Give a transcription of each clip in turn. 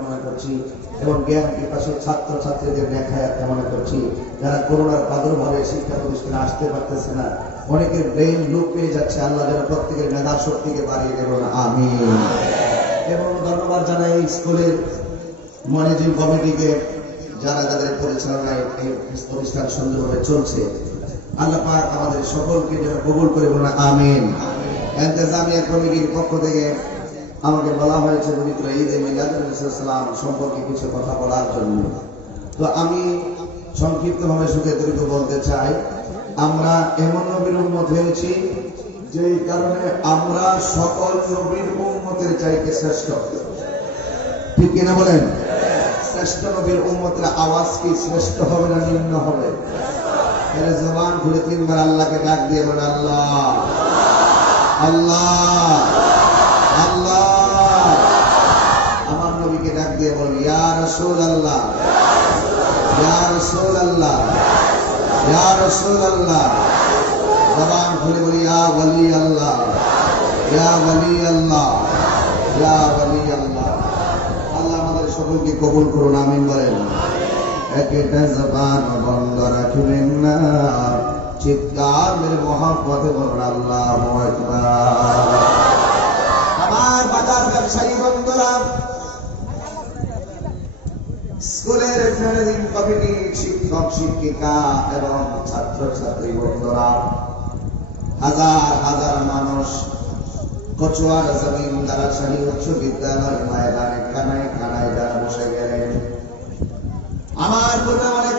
কামনা করছি এবং জ্ঞান পিপাসু ছাত্র ছাত্রীদের নেখায়াত কামনা করছি। যারা করোনার প্রাদুর্ভাবে শিক্ষা প্রতিষ্ঠানে আসতে পারতেছে না, অনেকের ব্রেইন লুপ পেয়ে যাচ্ছে, আল্লাহ যেন প্রত্যেকের মেধা শক্তিকে বাড়িয়ে দেবেন, আমিন। এবং ধন্যবাদ জানাই স্কুলের ম্যানেজিং কমিটিকে, যারা যাদের পরিচালনায় এই প্রতিষ্ঠান সুন্দরভাবে চলছে। আল্লাহ পাক আমাদের সকলকে যেন কবুল করে বলুন আমিন। ইন্তেজামিয়া কমিটির পক্ষ থেকে আমাকে বলা হয়েছে পবিত্র ঈদে মিলাদুন্নবী সম্পর্কে কিছু কথা বলার জন্য। তো আমি সংক্ষিপ্তভাবে শুধু এতটুকু বলতে চাই, আমরা এমন নবীর উম্মত হয়েছি যেই কারণে আমরা সকল নবীর উম্মতের চাইতে শ্রেষ্ঠ। ঠিক কিনা বলেন? শ্রেষ্ঠ নবীর উম্মতের আওয়াজ কি শ্রেষ্ঠ হবে না নিম্ন হবে? এর জবান খুলে তিনবার আল্লাহকে ডাক দিয়ে বলেন আল্লাহ আল্লাহ আল্লাহ। আমার নবীকে ডাক দিয়ে বলেন ইয়া রাসূলুল্লাহ ইয়া রাসূলুল্লাহ ইয়া রাসূলুল্লাহ। জবান খুলে বলি ইয়া ওয়ালি আল্লাহ ইয়া ওয়ালি আল্লাহ ইয়া ওয়ালি আল্লাহ। আল্লাহ আমাদের সকলকে কবুল করুন, আমিন বলেন। একটা জবান বন্ধ রাখবেন না, চিৎকার মেরে মহব্বতে বলুন আল্লাহু আকবার। আমার বাজার ব্যবসায়ী বন্ধুরা, স্কুলের ম্যানেজিং কমিটি, শিক্ষক শিক্ষিকা এবং ছাত্র ছাত্রী বন্ধুরা, হাজার হাজার মানুষ কচুয়ার জমিন দারাসানি উচ্চ বিদ্যালয় ময়দানে কানায় কানায় যারা বসে গেলেন, আমার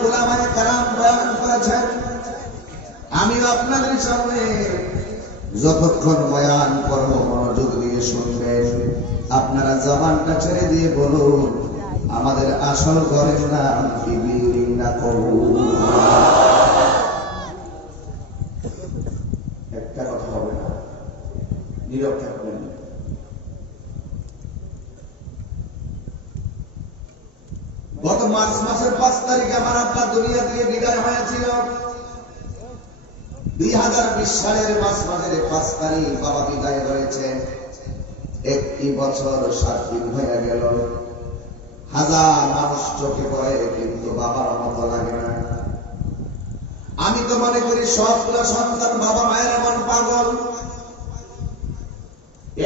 গোলামায়ে কারাম বয়ান করেছেন। আমিও আপনাদের সামনে যতক্ষণ বয়ান করব মনোযোগ দিয়ে শুনবেন। আপনারা জবানটা ছেড়ে দিয়ে বলুন আমাদের আসল ঘরের নাম কি, বিল্ডিং না কবর? একটা কথা হবে না, নীরব থাকবেন। গত মার্চ মাসের 5 তারিখে আমার আব্বা দুনিয়া থেকে বিদায় হয়েছিল। 2020 সালের মার্চ মাসের 5 তারিখ বাবা বিদায় হয়েছে। 1 বছর 7 দিন হয়ে গেল। হাজার মানুষ চোখে পড়ে, কিন্তু বাবার মতো লাগে না। আমি তো মনে করি সবগুলো সন্তান বাবা মায়ের এমন পাগল।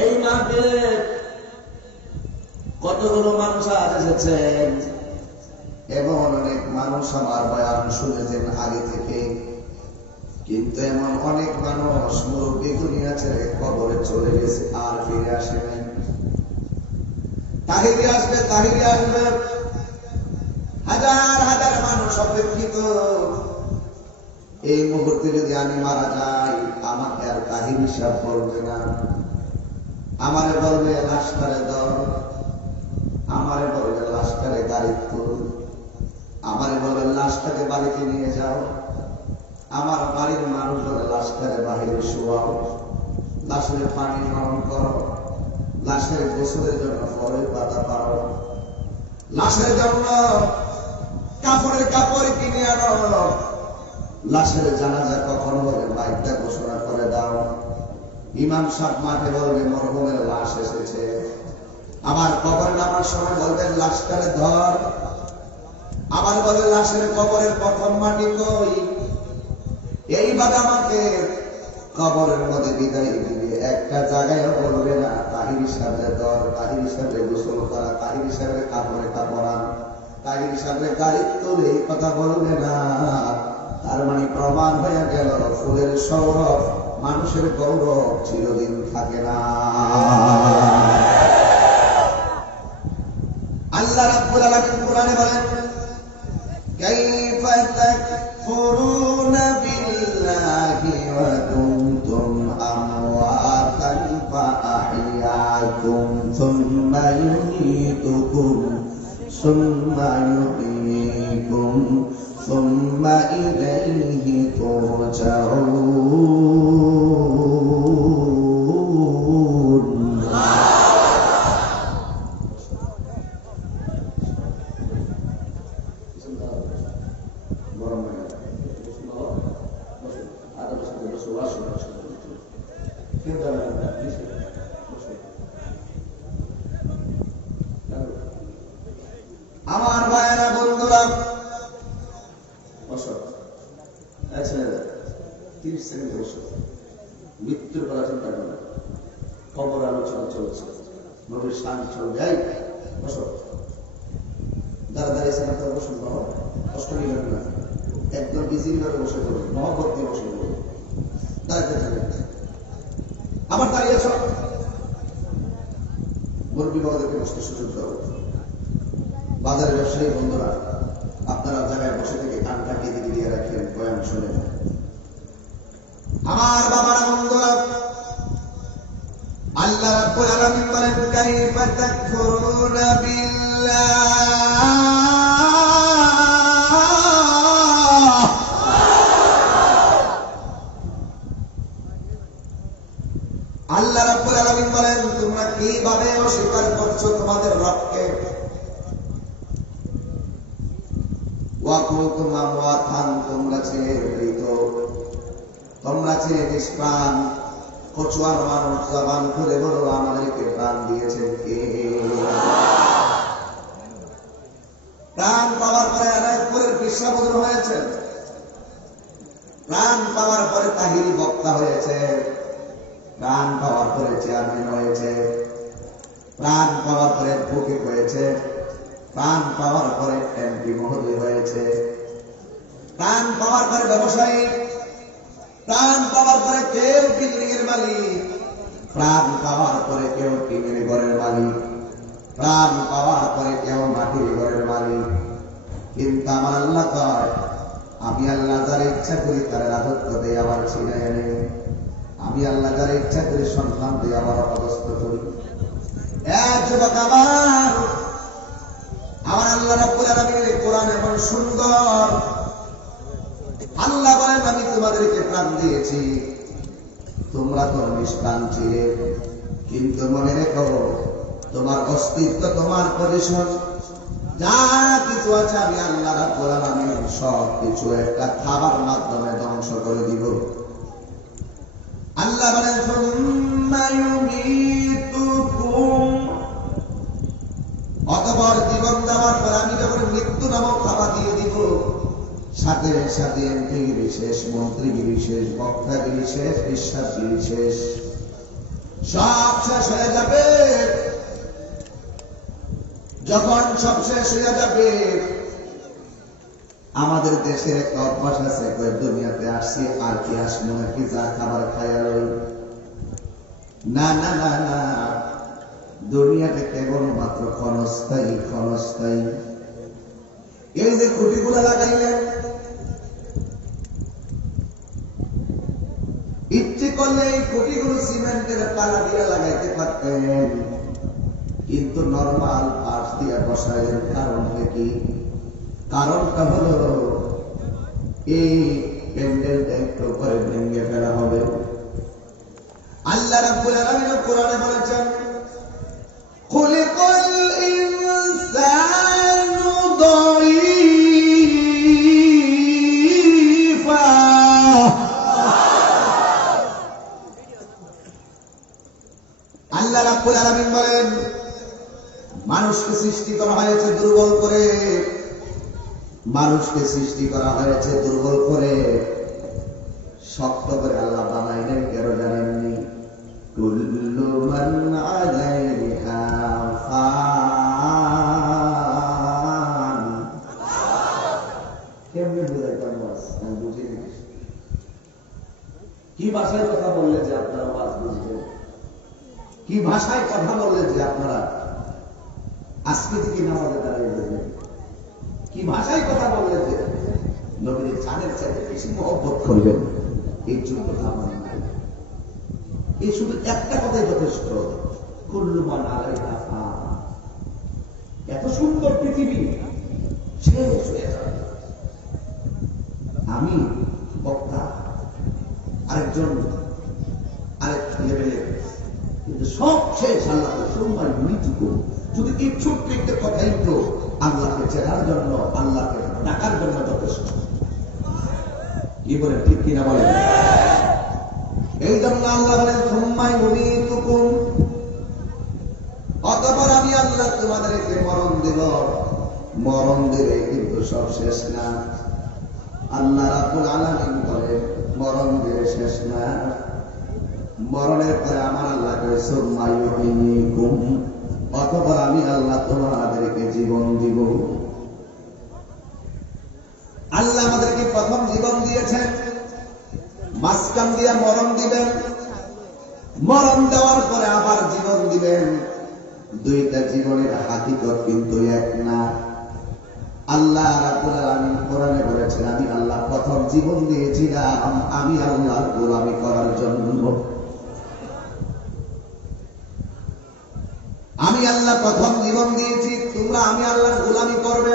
এই মাঠে কতগুলো মানুষ আজ এসেছেন, এমন অনেক মানুষ আমার বয়ান শুনেছেন আগে থেকে, কিন্তু এমন অনেক মানুষ মুরব্বী দুনিয়া ছেড়ে কবরে চলে গেছে, আর ফিরে আসে নাই। তাহিরি আসবে, তাহিরি আসবে, হাজার হাজার মানুষ অপেক্ষিত। এই মুহূর্তে যদি আমি মারা যাই, আমাকে আর তাহিরি সাহেব বলবে না, আমারে বলবে লাশটারে দাও, আমারে বলবে লাশটারে গাড়ি তুল, আমারে বলবে লাশটাকে বাড়িতে নিয়ে যাও, আমার বাড়ির মানুষ বলে লাশটারে বাহিরে শোয়াও, লাশের পানি গ্রহণ করো, লাশের গোসলের জন্য ফলের পাতা পাও, লাশের জন্য কাপড়ের কাপড় কিনে আনো, লাশের জানাজা কখন হবে বাইকটা ঘোষণা করে দাও। ইমাম সাহেব মাঠে বলবে মরহুমের লাশ এসেছে, আমার কবরে নামার সময় বলবেন লাশটারে ধর, আমার বলে লাশের কবরের প্রথম মাটি কই। এইভাবে আমাকে কবরের মধ্যে বিদায় দিবে। একটা জায়গায় বলবে না তাহিরি সাহেবের দর, তাহিরি সাহেবের গোসল করা, তাহিরি সাহেবের কাপড়ে কাপড়ান, তাহিরি সাহেবের গাড়ি তোলে, এই কথা বলবে না। তার মানে প্রমাণ হয়ে গেল ফুলের সৌরভ, মানুষের গৌরব চিরদিন থাকে না। আল্লাহ রাব্বুল আলামিন কোরআনে বলেন কাইফা তাকফুরুনা বিল্লাহি ওয়া কুনতুম আমওয়াতান ফাআহইয়াকুম সুম্মা ইউমীতুকুম সুম্মা ইউহয়ীকুম সুম্মা ইলাইহি তুরজাউন। আমার ভাইয়েরা, বন্ধুরা, বসো। আচ্ছা 30 সেকেন্ড বসো। মৃত্যুর কথা চিন্তা করো, খবর আলোচনা চলছে, নবীর শান চলবে। বসো। যারা দাঁড়িয়েছেন আপনারা বসুন, বাবা কষ্ট নিলেন না, একদম ইজি ভাবে বসে পড়ুন, মহব্বত দিয়ে বসে পড়ুন। দাঁড়াতে থাকেন, আবার দাঁড়িয়েছ, মুরব্বী বাবাদেরকে বসতে সুযোগ দাও। বাজারের ব্যবসায়ী বন্ধুরা, আপনারা জায়গায় বসে থেকে কানটা কেঁদে দিয়ে রাখেন, বয়ান শুনেন। আমার বাবারা, বন্ধুরা, আল্লাহ রাব্বুল আলামিন বলেন, কাইফা তাকফুরুনা বিল্লাহ। আল্লাহ রাব্বুল আলামিন বলেন, তোমরা কিভাবে অস্বীকার করছো তোমাদের রবকে। ওয়া কুনতুম আমওয়াতান, তোমরা ছিলে মৃত, তোমরা ছিলে নিষ্প্রাণ। কচুয়ার মানুষ জবান খুলে বলো, আমাদেরকে প্রাণ দিয়েছেন কে? প্রাণ পাওয়ার পরে এনায়তপুরের পেশাবদর হয়েছে, প্রাণ পাওয়ার পরে তাহিরি বক্তা হয়েছে, প্রাণ পাওয়ার পরে চেয়ারম্যান হয়েছে, প্রাণ পাওয়ার পরে ফকির হয়েছে, প্রাণ পাওয়ার পরে এমপি মহোদয় হয়েছে, প্রাণ পাওয়ার পরে ব্যবসায়ী, প্রাণ পাওয়ার পরে কেউ বিল্ডিং এর মালিক, প্রাণ পাওয়ার পরে কেউ টিনের ঘরের মালিক, প্রাণ পাওয়ার পরে কেউ মাটির ঘরের মালিক। কিন্তু আমার আল্লাহ কয়, আমি আল্লাহ যার ইচ্ছা করি তার রাজত্ব দিয়ে আবার ছিনাই আনে, আমি আল্লাহ যার ইচ্ছা করি সন্তান দিয়ে আবার অপদস্থ করি। যুবক আমার আল্লাহ রাব্বুল আলামিনের কোরআন এমন সুন্দর। আল্লাহ বলেন, আমি তোমাদেরকে প্রাণ দিয়েছি, তোমরা তো নিষ্প্রাণ ছিলে, কিন্তু মনে রেখো তোমার অস্তিত্ব, তোমার পজিশন, যা কিছু আছে আমি আল্লাহ রাব্বুল আলামিন সব কিছু একটা খাবার মাধ্যমে ধ্বংস করে দিব। আল্লাহ বলেন, সুম্মা ইউমীতুকুম, অতঃপর জীবন দেওয়ার পর আমি যখন মৃত্যু নামক খাবার দিয়ে দিব, সাথে সাথে এমপিগিরি শেষ, মন্ত্রীগিরি শেষ, বক্তাগিরি শেষ, বিশ্বাসগিরি শেষ, সব শেষ হয়ে যাবে। যখন সব শেষ হয়ে যাবে, আমাদের দেশের একটা অভ্যাস আছে, দুনিয়াতে আসছি আর কি আসবো নাকি, যা খাবার খাইয়া লই। না না না না, দুনিয়াতে কেবল মাত্র ক্ষণস্থায়ী, ক্ষণস্থায়ী। এই যে খুঁটিগুলো লাগাইলেন, ইচ্ছে করলে এই খুঁটিগুলো সিমেন্টের পালা দিয়ে লাগাইতে পারতেন, কিন্তু নরমাল পাশ দিয়ে বসাইলেন। কারণটা কি? কারণটা হলো এই প্যান্ডেলটা একটু করে ভেঙে ফেলা হবে। আল্লাহ রাব্বুল আলামিন কোরআনে বলেছেন, খুলিকাল ইনসানু দাঈফা। আল্লাহ রাব্বুল আলামিন বলেন, মানুষকে সৃষ্টি করা হয়েছে দুর্বল করে, মানুষকে সৃষ্টি করা হয়েছে দুর্বল করে, শক্ত করে আল্লাহ বানাই নাই। কেন জানেননি? কুল্লু মান আলাইহা ফান। কেমনে বুঝাইতাম বাস, আমি বুঝিনি। কি ভাষায় কথা বললে যে আপনারা বাস বুঝবেন? কি ভাষায় কথা বললে যে আপনারা আজকে থেকে নামাজে দাঁড়িয়ে দেবেন? কি ভাষায় কথা বললে যে নবীর চাঁদের চাইতে বেশি মহব্বত করবেন? এই যোগ্যতা আমার নাই। এই শুধু একটা কথাই যথেষ্ট, কুল্লু মান আলাইহা ফান। এত সুন্দর পৃথিবী শেষ হয়ে যাবে। আমি বক্তা, আরেকজন আরেক লেভেলে, কিন্তু সব শেষ। আল্লাহ সময় মৃত্যু, শুধু এই ছোট্ট একটা কথাই তো আল্লাহকে চেনার জন্য, আল্লাহকে ডাকার জন্য যথেষ্ট। কি বলেন, ঠিক কিনা বলেন? এই জন্য আল্লাহ বলেন, সুম্মা ইউমীতুকুম, অতঃপর আমি আল্লাহ তোমাদেরকে মরণ দেব। মরণ দিলে কিন্তু সব শেষ না। আল্লাহ রাব্বুল আলামিন বলে মরণ দিলে শেষ না, মরণের পরে আমার আল্লাহ কয় সুম্মা ইউহয়িকুম, অতঃপর আমি আল্লাহ তোমাদেরকে জীবন দিব। আল্লাহ আমাদেরকে প্রথম জীবন দিয়েছেন, মাঝখান দিয়ে মরণ দিবেন, মরণ দেওয়ার পরে আবার জীবন দিবেন। দুইটা জীবনের হাকিকত কিন্তু এক না। আল্লাহ রাব্বুল আলামিন কোরআনে বলেছেন আমি আল্লাহ প্রথম জীবন দিয়েছিলাম আমি আল্লাহর গোলামি করার জন্য। আমি আল্লাহ প্রথম জীবন দিয়েছি তোমরা আমি আল্লাহর গোলামি করবে।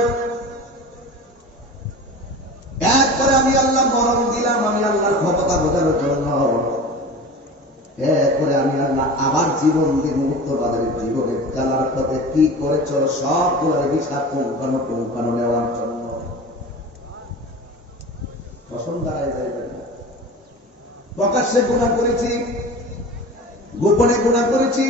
এরপরে আমি আল্লাহ মরণ দিলাম আমি আল্লাহর ক্ষমতা বোঝানোর জন্য। এরপরে আমি আল্লাহ আবার জীবন দিব তোমাদের জীবনের চালার পথে কি করে চলো সবগুলোর হিসাব পুঙ্খানো নেওয়ার জন্য। পছন্দ দাঁড়ায় যাইবে না। প্রকাশ্যে গুনাহ করেছি, গোপনে গুনাহ করেছি,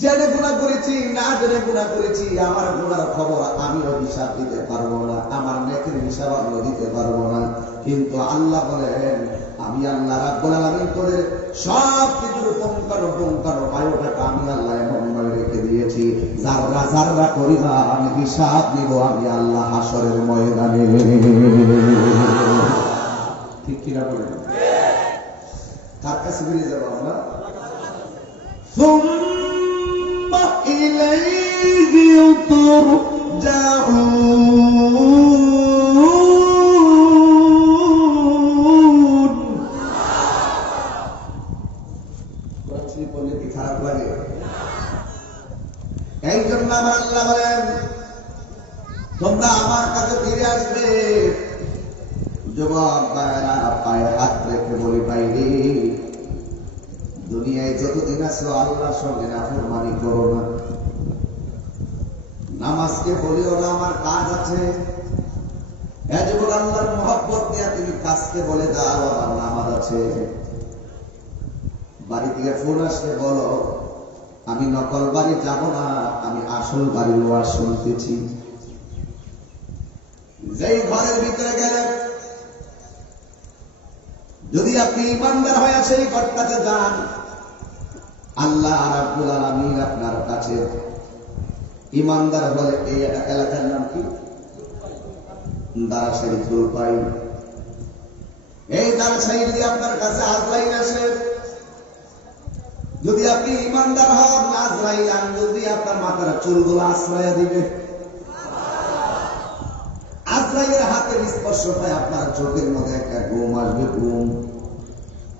জেনে গুনাহ করেছি, না জেনে গুনাহ করেছি, আমার গুনার খবর আমিও হিসাব দিতে পারবো না, আমার নেকের হিসাব আমিও দিতে পারবো না। কিন্তু আল্লাহ বলেন আমি আল্লাহ রাব্বুল আলামিন করে সব কিছুর পুঙ্খানো বায়োডাটা আমি আল্লাহ এমন ভাবে রেখে দিয়েছি যাররা যাররা পরিমাণ হিসাব নিব আমি আল্লাহ হাসরের ময়দানে। ঠিক কিনা বলেন? কার কাছে ফিরে যাবো আমরা? সুম্মা ইলাইহি তুরজাউন। খারাপ লাগে? এই জন্য আমার আল্লাহ বলেন তোমরা আমার কাছে ফিরে আসবে। যুবক ভাইরা পায়ে হাত রেখে বলি ভাইরে দুনিয়ায় যতদিন আছো আল্লাহর সঙ্গে নাফরমানি করো না। নামাজকে বলিও না আমার কাজ আছে। যুবক আল্লাহর মহব্বত নিয়ে তুমি কাজকে বলে দাও আমার নামাজ আছে। বাড়ি থেকে ফোন আসলে বলো আমি নকল বাড়ি যাব না, আমি আসল বাড়ির ওয়াজ শুনতেছি। যেই ঘরের ভিতরে গেলে যদি আপনি ইমানদার হয়ে সেই ঘরটাতে যান আল্লাহ রাব্বুল আলামিন আপনার কাছে ইমানদার হলে এই এলাকার নাম কি? দারাসারি জলপাই। এই দারাসারি যদি আপনার কাছে আজরাইল আসে যদি আপনি ইমানদার হন আজরাইল আঙ্গুল দিয়ে আপনার মাথার চুলগুলো আশ্রয় দিবে। আজরাইলের হাতের স্পর্শ পায় আপনার চোখের মধ্যে একটা ঘুম আসবে, ঘুম।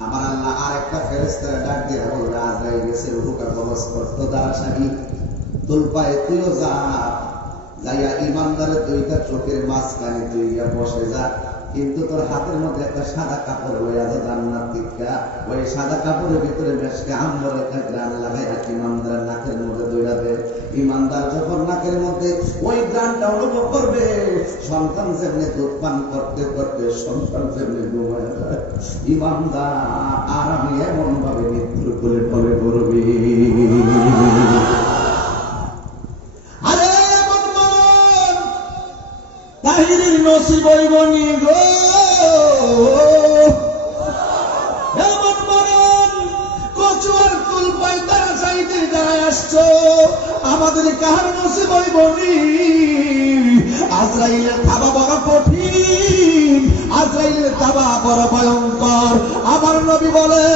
আমার আল্লাহ আর একটা ফেরেশতারে ডাক দিয়ে বলবে আজরাইল গেছে রুহুকা কবজ করতে দারাসারি জলপাই, তুইও যা, যাইয়া ইমানদারের দুইটা চোখের মাঝখানে তুই গিয়া বসে যা। কিন্তু তোর হাতের মধ্যে একটা সাদা কাপড় লইয়া যা জান্নাত থেকে, ওই সাদা কাপড়ের ভিতরে বেশকে আম্বর একটা গ্রান লাগাই ইমানদারের নাকের মধ্যে দইরা দে। ইমানদার যখন নাকের মধ্যে ওই গ্রানটা অনুভব করবে সন্তান যেমনি দুধ পান করতে করতে সন্তান যেমনি ঘুমায় যায়, ইমানদার আর আমি এমন ভাবে মৃত্যুর কোলে ঢলে পড়বি। তাহিরের নসিব হইবনি গো এমন মরণ। কচুয়ার তুল পাই তারা চাইতে যারা আসছো আমাদের কাহার নসিব হইবনি। আজরাইলের থাবা বড় কঠিন, আজরাইলের থাবা বড় ভয়ঙ্কর। আমার নবী বলে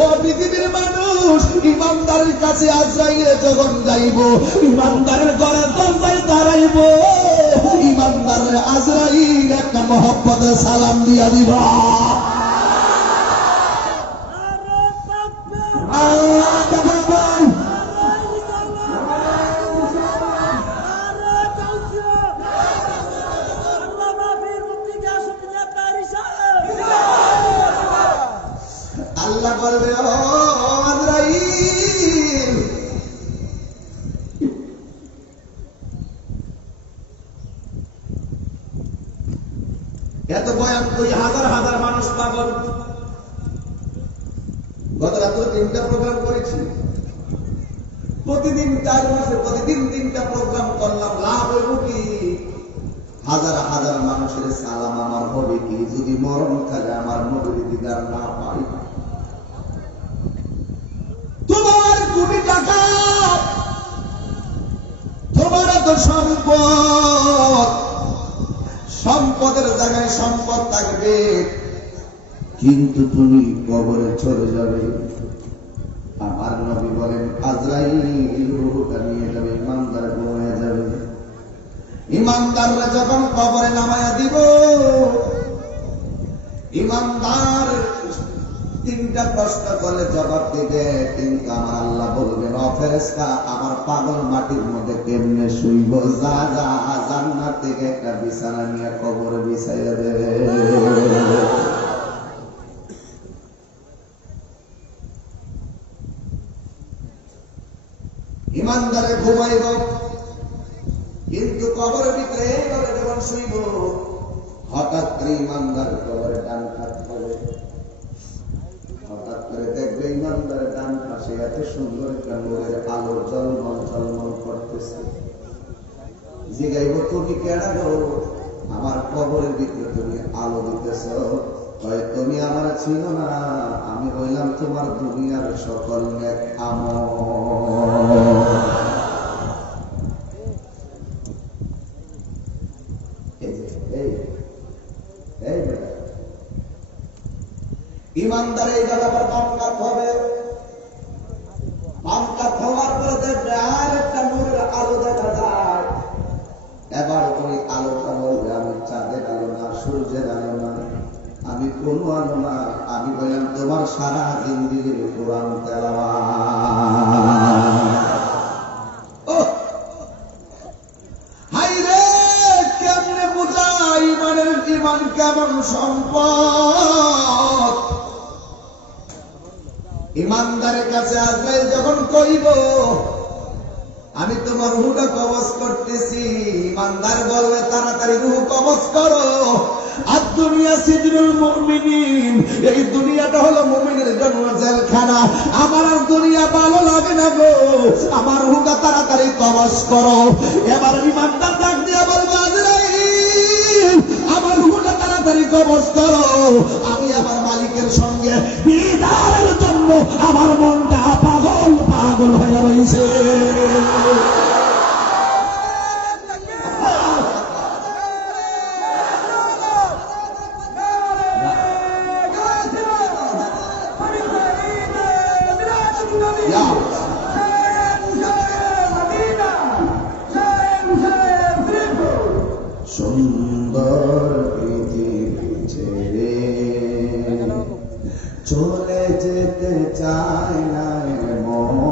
ও পৃথিবীর মানুষ ইমানদারের কাছে আজরাইলে যখন যাইব ইমানদারের ঘরে দরজায় দাঁড়াইব, ইমানদারের আজরাইল একটা মহব্বতের সালাম দিয়া দিব। আল্লাহ বলবে ও আজরাইল এত বয়ান কই হাজার হাজার মানুষ পাগল। গত রাত্রে 3টা প্রোগ্রাম করেছি, প্রতিদিন 4 মাসে প্রতিদিন 3টা প্রোগ্রাম করলাম। লাভ হইব কি? হাজার হাজার মানুষের সালাম আমার হবে কি যদি মরণকালে আমার নবীর দিদার না পাই? তোমার কোটি টাকা, তোমার তো সম্পদ, সম্পদের জায়গায় সম্পদ থাকবে, কিন্তু তুমি কবরে চলে যাবে। আমার নবী বলেন আজরাইল রূহটা নিয়ে যাবে, ইমানদার ঘুমিয়ে যাবে। ইমানদাররা যখন কবরে নামায়া দিব, ইমানদার তিনটা প্রশ্ন করলে জবাব দিবে, কিন্তু আমার আল্লাহ বলবেন ও ফেরেশতা আমার পাগল মাটির মধ্যে কেমনে শুইব? যা যা জান্নাত থেকে একটা বিছানা নিয়ে কবরে বিছাইয়া দেবে। ইমানদারে ঘুমাইব, কিন্তু কবরের ভিতরে এইভাবে যখন শুইব, হঠাৎ করে ইমানদার কবরে ডান হাত হবে, হঠাৎ করে দেখবে ইমানদারের ডান পাশে এত সুন্দর একটা নূরের আলো ঝলমল ঝলমল করতেছে। জিগাইব তুমি কেডা গো? আমার কবরের ভিতরে তুমি আলো দিতেছ। কয় তুমি আমার ছিল না, আমি হইলাম তোমার দুনিয়ার সকল নেক আমল। ইমানদার এই জায়গাটা বামকাত হবে, বামকাত হওয়ার পরে দেখবে আর একটা নূরের আলো দেখা যায়। এবার ওই আলোটা বলবে আমি চাঁদের আলো না, সূর্যের আলো না, আমি কোন আলো না, আমি বললাম তোমার সারা জিন্দেগির কোরআন তেলাওয়াত। হাই রে, কেমনে বুঝাই ইমানের ইমান কেমন সম্পদ। ইমানদারের কাছে আজরাইল যখন কইব আমি তোমার রূহটা কবজ করতেছি, ইমানদার বলবে তাড়াতাড়ি রূহ কবজ করো। আর দুনিয়া সিজনুল মুমিনিন, এই দুনিয়াটা হলো মুমিনের জন্য জেলখানা। আমার আর দুনিয়া ভালো লাগে না গো, আমার রূহটা তাড়াতাড়ি কবজ করো। এবার ইমানদার ডাক দিয়ে বলবে আজরাইল আমার রূহটা তাড়াতাড়ি কবজ করো, আমি আমার মালিকের সঙ্গে দিদারের জন্য আমার মনটা পাগল পাগল হয়ে রয়েছে। সুন্দর পৃথিবী ছেড়ে চলে যেতে চায় না মন,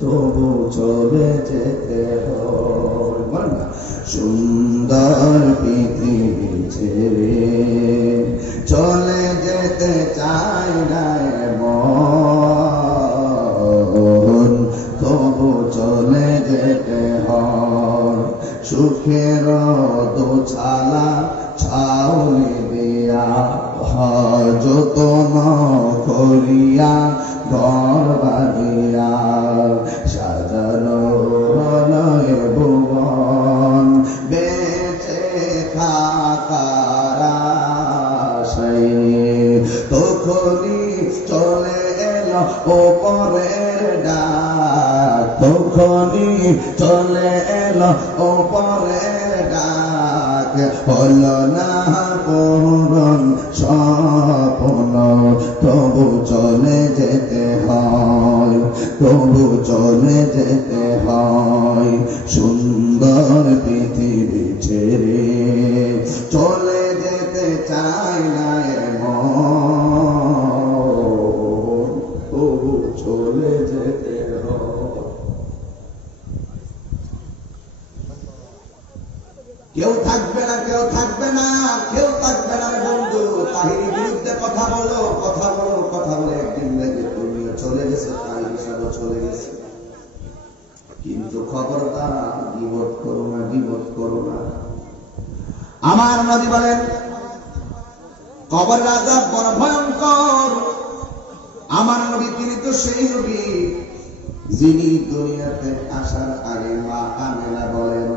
তবু চলে যেতে হয়। সুন্দর পৃথিবী ছেড়ে চলে যেতে চায় না মন, তবু চলে যেতে হয়। সুখের দোছালা ছাউনি দিয়া যতন করিয়া ঘর বাড়িয়া সাজানো নয় ভুবন, বেঁচে থাকার আশায় তখনই চলে এলো ওপরের ডাক, তখনই চলে এলো ওপরের ডাক। হলো না পূরণ স্বপ্ন, তবু চলে যেতে হয়, তবু চলে যেতে হয়। সুন্দর পৃথিবী ছেড়ে চলে যেতে চায় না মন, তবু চলে যেতে হয়। কেউ থাকবে না, কেউ থাকবে না, কেউ থাকবে না বন্ধু। তাহির বিরুদ্ধে কথা বলো, কথা বলো, কথা বলে একদিন দেখবে তুমিও চলে গেছে, তাহির সাহেব চলে গেছে। কিন্তু খবরদার গীবত করো না, গীবত করো না। আমার নবী বলেন কবরের আযাব বড় ভয়ঙ্কর। আমার নবী তিনি তো সেই নবী যিনি দুনিয়াতে আসার আগে মা আমেনা বলেন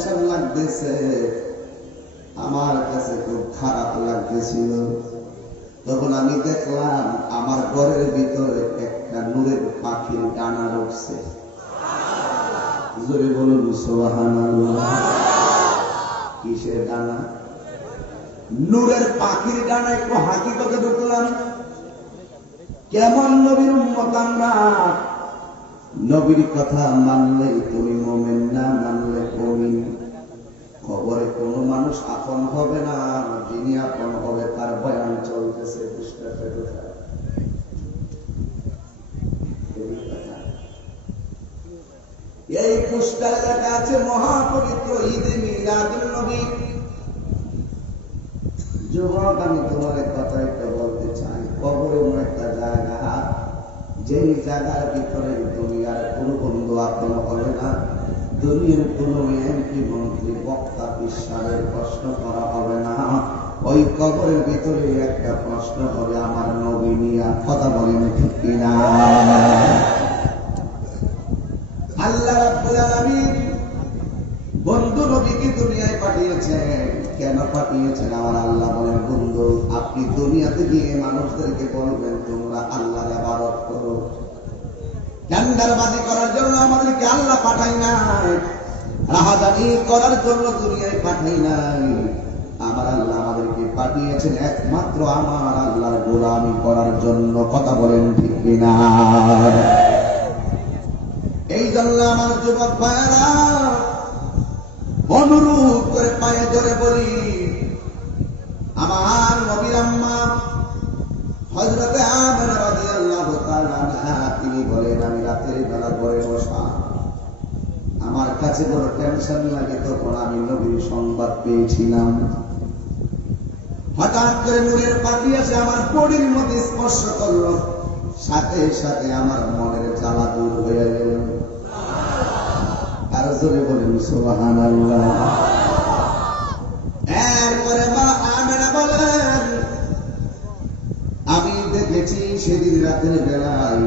টেনশন লাগতেছে, আমার কাছে খুব খারাপ লাগতেছিল। তখন আমি দেখলাম আমার ঘরের ভিতরে একটা নূরের পাখির ডানা উঠছে। জোরে বলুন সুবহানাল্লাহ। কিসের ডানা? নূরের পাখির ডানা। একটু হাকিকতে ঢুকলাম। কেমন নবীর উম্মত আমরা, নবীর কথা মানলে তুমি মুমিন, না মানলে মুমিন। খবরে কোন মানুষ আপন হবে না, যিনি আপন হবে তার বয়ান চলতেছে। এই পুস্টার লেখা আছে মহাপবিত্র ঈদে মিলাদুন নবী। যুবক, আমি তোমার কথা একটা বলতে চাই, কবর এমন একটা জায়গা, যেই জায়গার ভিতরে দুনিয়ার কোনো বন্ধু আপন হবে না, দুনিয়ার কোন এমপি মন্ত্রী বক্তা বিশ্বাসের প্রশ্ন করা হবে না। ওই কবরের ভিতরে একটা প্রশ্ন হবে আমার নবী নিয়া। কথা বলেন ঠিক কিনা? আল্লাহ রাব্বুল আলামিন বন্ধু নবীকে দুনিয়ায় পাঠিয়েছেন। কেন পাঠিয়েছেন? আমার আল্লাহ বলেন, বন্ধু আপনি দুনিয়াতে গিয়ে মানুষদেরকে বলবেন তোমরা আল্লাহর ইবাদত করো। টেন্ডারবাজি করার জন্য আমাদেরকে আল্লাহ পাঠাই নাই, রাহাজানি করার জন্য দুনিয়ায় পাঠাই নাই। আমার আল্লাহ আমাদেরকে পাঠিয়েছেন একমাত্র আমার আল্লাহর গোলামি করার জন্য। কথা বলেন ঠিক কিনা? এই জন্য আমার যুবক ভাইয়েরা, অনুরোধ করে পায়ে ধরে বলি, আমার নবীর আম্মা হযরতে আমেনা রাদিয়াল্লাহু তাআলা আনহা তিনি বলেন, আমি রাতের বেলা ঘরে বসা, আমার কাছে বড় টেনশন লাগে। তখন আমি নবীর সংবাদ পেয়েছিলাম। হঠাৎ করে নূরের পাখি এসে আমার বডির মধ্যে স্পর্শ করল, সাথে সাথে আমার মনের জ্বালা দূর হয়ে গেল। আর জোরে বলেন সুবহানাল্লাহ। এরপরে মা আমেনা বলেন, আমি দেখেছি সেদিন রাতের বেলায়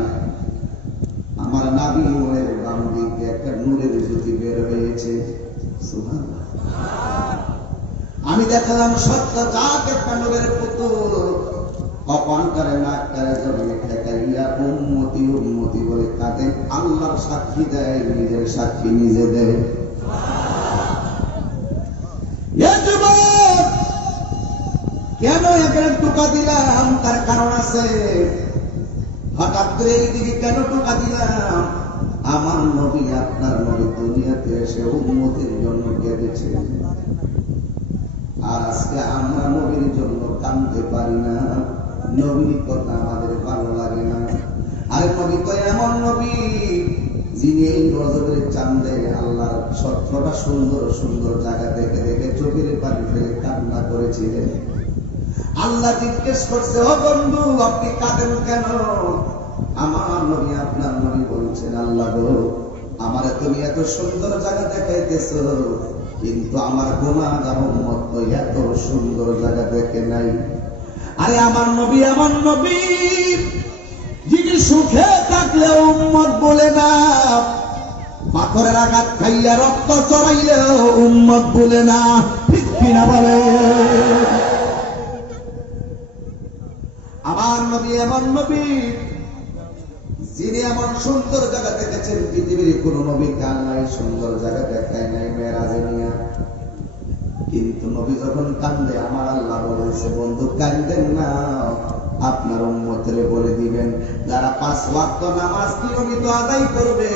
আমার নাভি মনের বাম দিকে একটা নূরের জ্যোতি বের হয়েছে। সুবহানাল্লাহ। আমি দেখলাম সত্য চাক একটা নূরের পুতুল অপনকারে নাকটারে জমিয়ে ঠেকাইয়া উম্মতি উম্মতি বলে কাঁদে। আল্লাহর সাক্ষী দেয়, নিজের সাক্ষী নিজে দেয়। কেন এখানে টোকা দিলাম? তার কারণ আছে। হঠাৎ করে এইদিকে কেন টোকা দিলাম? আমার নবী, আপনার নবী দুনিয়াতে এসে উম্মতির জন্য কেঁদেছে, আর আজকে আমরা নবীর জন্য কাঁদতে পারি না। নবীর কথা আমাদের ভালো লাগে না। আরে নবী তো এমন নবী যিনি এই রজবের চাঁদে আল্লাহর সত্রটা সুন্দর সুন্দর জায়গা দেখে দেখে চোখের পানি ফেলে কান্না করেছিলেন। আল্লাহ জিজ্ঞেস করছে, ও বন্ধু আপনি কাঁদেন কেন? আমার নবী, আপনার নবী বলছেন, আল্লাহ গো, আমারে তুমি এত সুন্দর জায়গা দেখাইতেছো, কিন্তু আমার গুনাহগার উম্মত তো এত সুন্দর জায়গা দেখে নাই। আরে আমার নবী, আমার নবী যিনি সুখে থাকলে উম্মত বলে না, পাথরের আঘাত খাইয়া রক্ত চড়াইলে উম্মত বলে না। ঠিক কিনা বলে? আমার নবী এমন নবী যিনি এমন সুন্দর জায়গা দেখেছেন, পৃথিবীর কোন নবী কান্নাই সুন্দর জায়গা দেখায় নাই মেরাজে নিয়া। কিন্তু নবী যখন কান্দে, আমার আল্লাহ বলেছে, বন্ধু কান্দেন না, আপনার উম্মতের বলে দিবেন যারা 5 ওয়াক্ত নামাজ নিয়মিত আদায় করবে,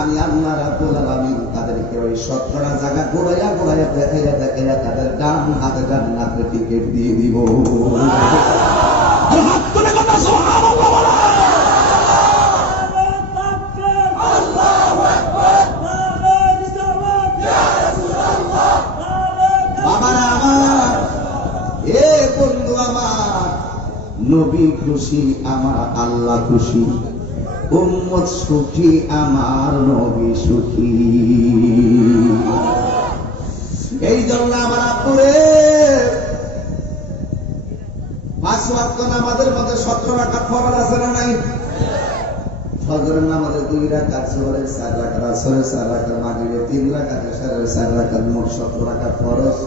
আমি আল্লাহ রাব্বুল আলামিন তাদেরকে ওই 17টা জায়গা ঘুরাইয়া ঘুরাইয়া দেখাইয়া দেখাইয়া তাদের ডান হাতে জান্নাতের টিকিট দিয়ে দিব। আর হাত তুলে কথা সুবহানাল্লাহ বলা। আল্লাহু আকবার। ইয়া রাসূলুল্লাহ। বাবারা আমার, এ বন্ধু আমার, নবী খুশি, আমার আল্লাহ খুশি, উম্মত সুখী, আমার নবী সুখী। এই জন্য আমার আপুরে 5 ওয়াক্ত নামাজের মধ্যে 17 রাকাত ফরজ আছে না নাই? ফজরের নামাজে 2 রাকাত, যোহরের 4 রাকাত, আসরের 4 রাকাত, মাগরিবের 3 রাকাত, এশারের 4 রাকাত, মোট 17 রাকাত ফরজ।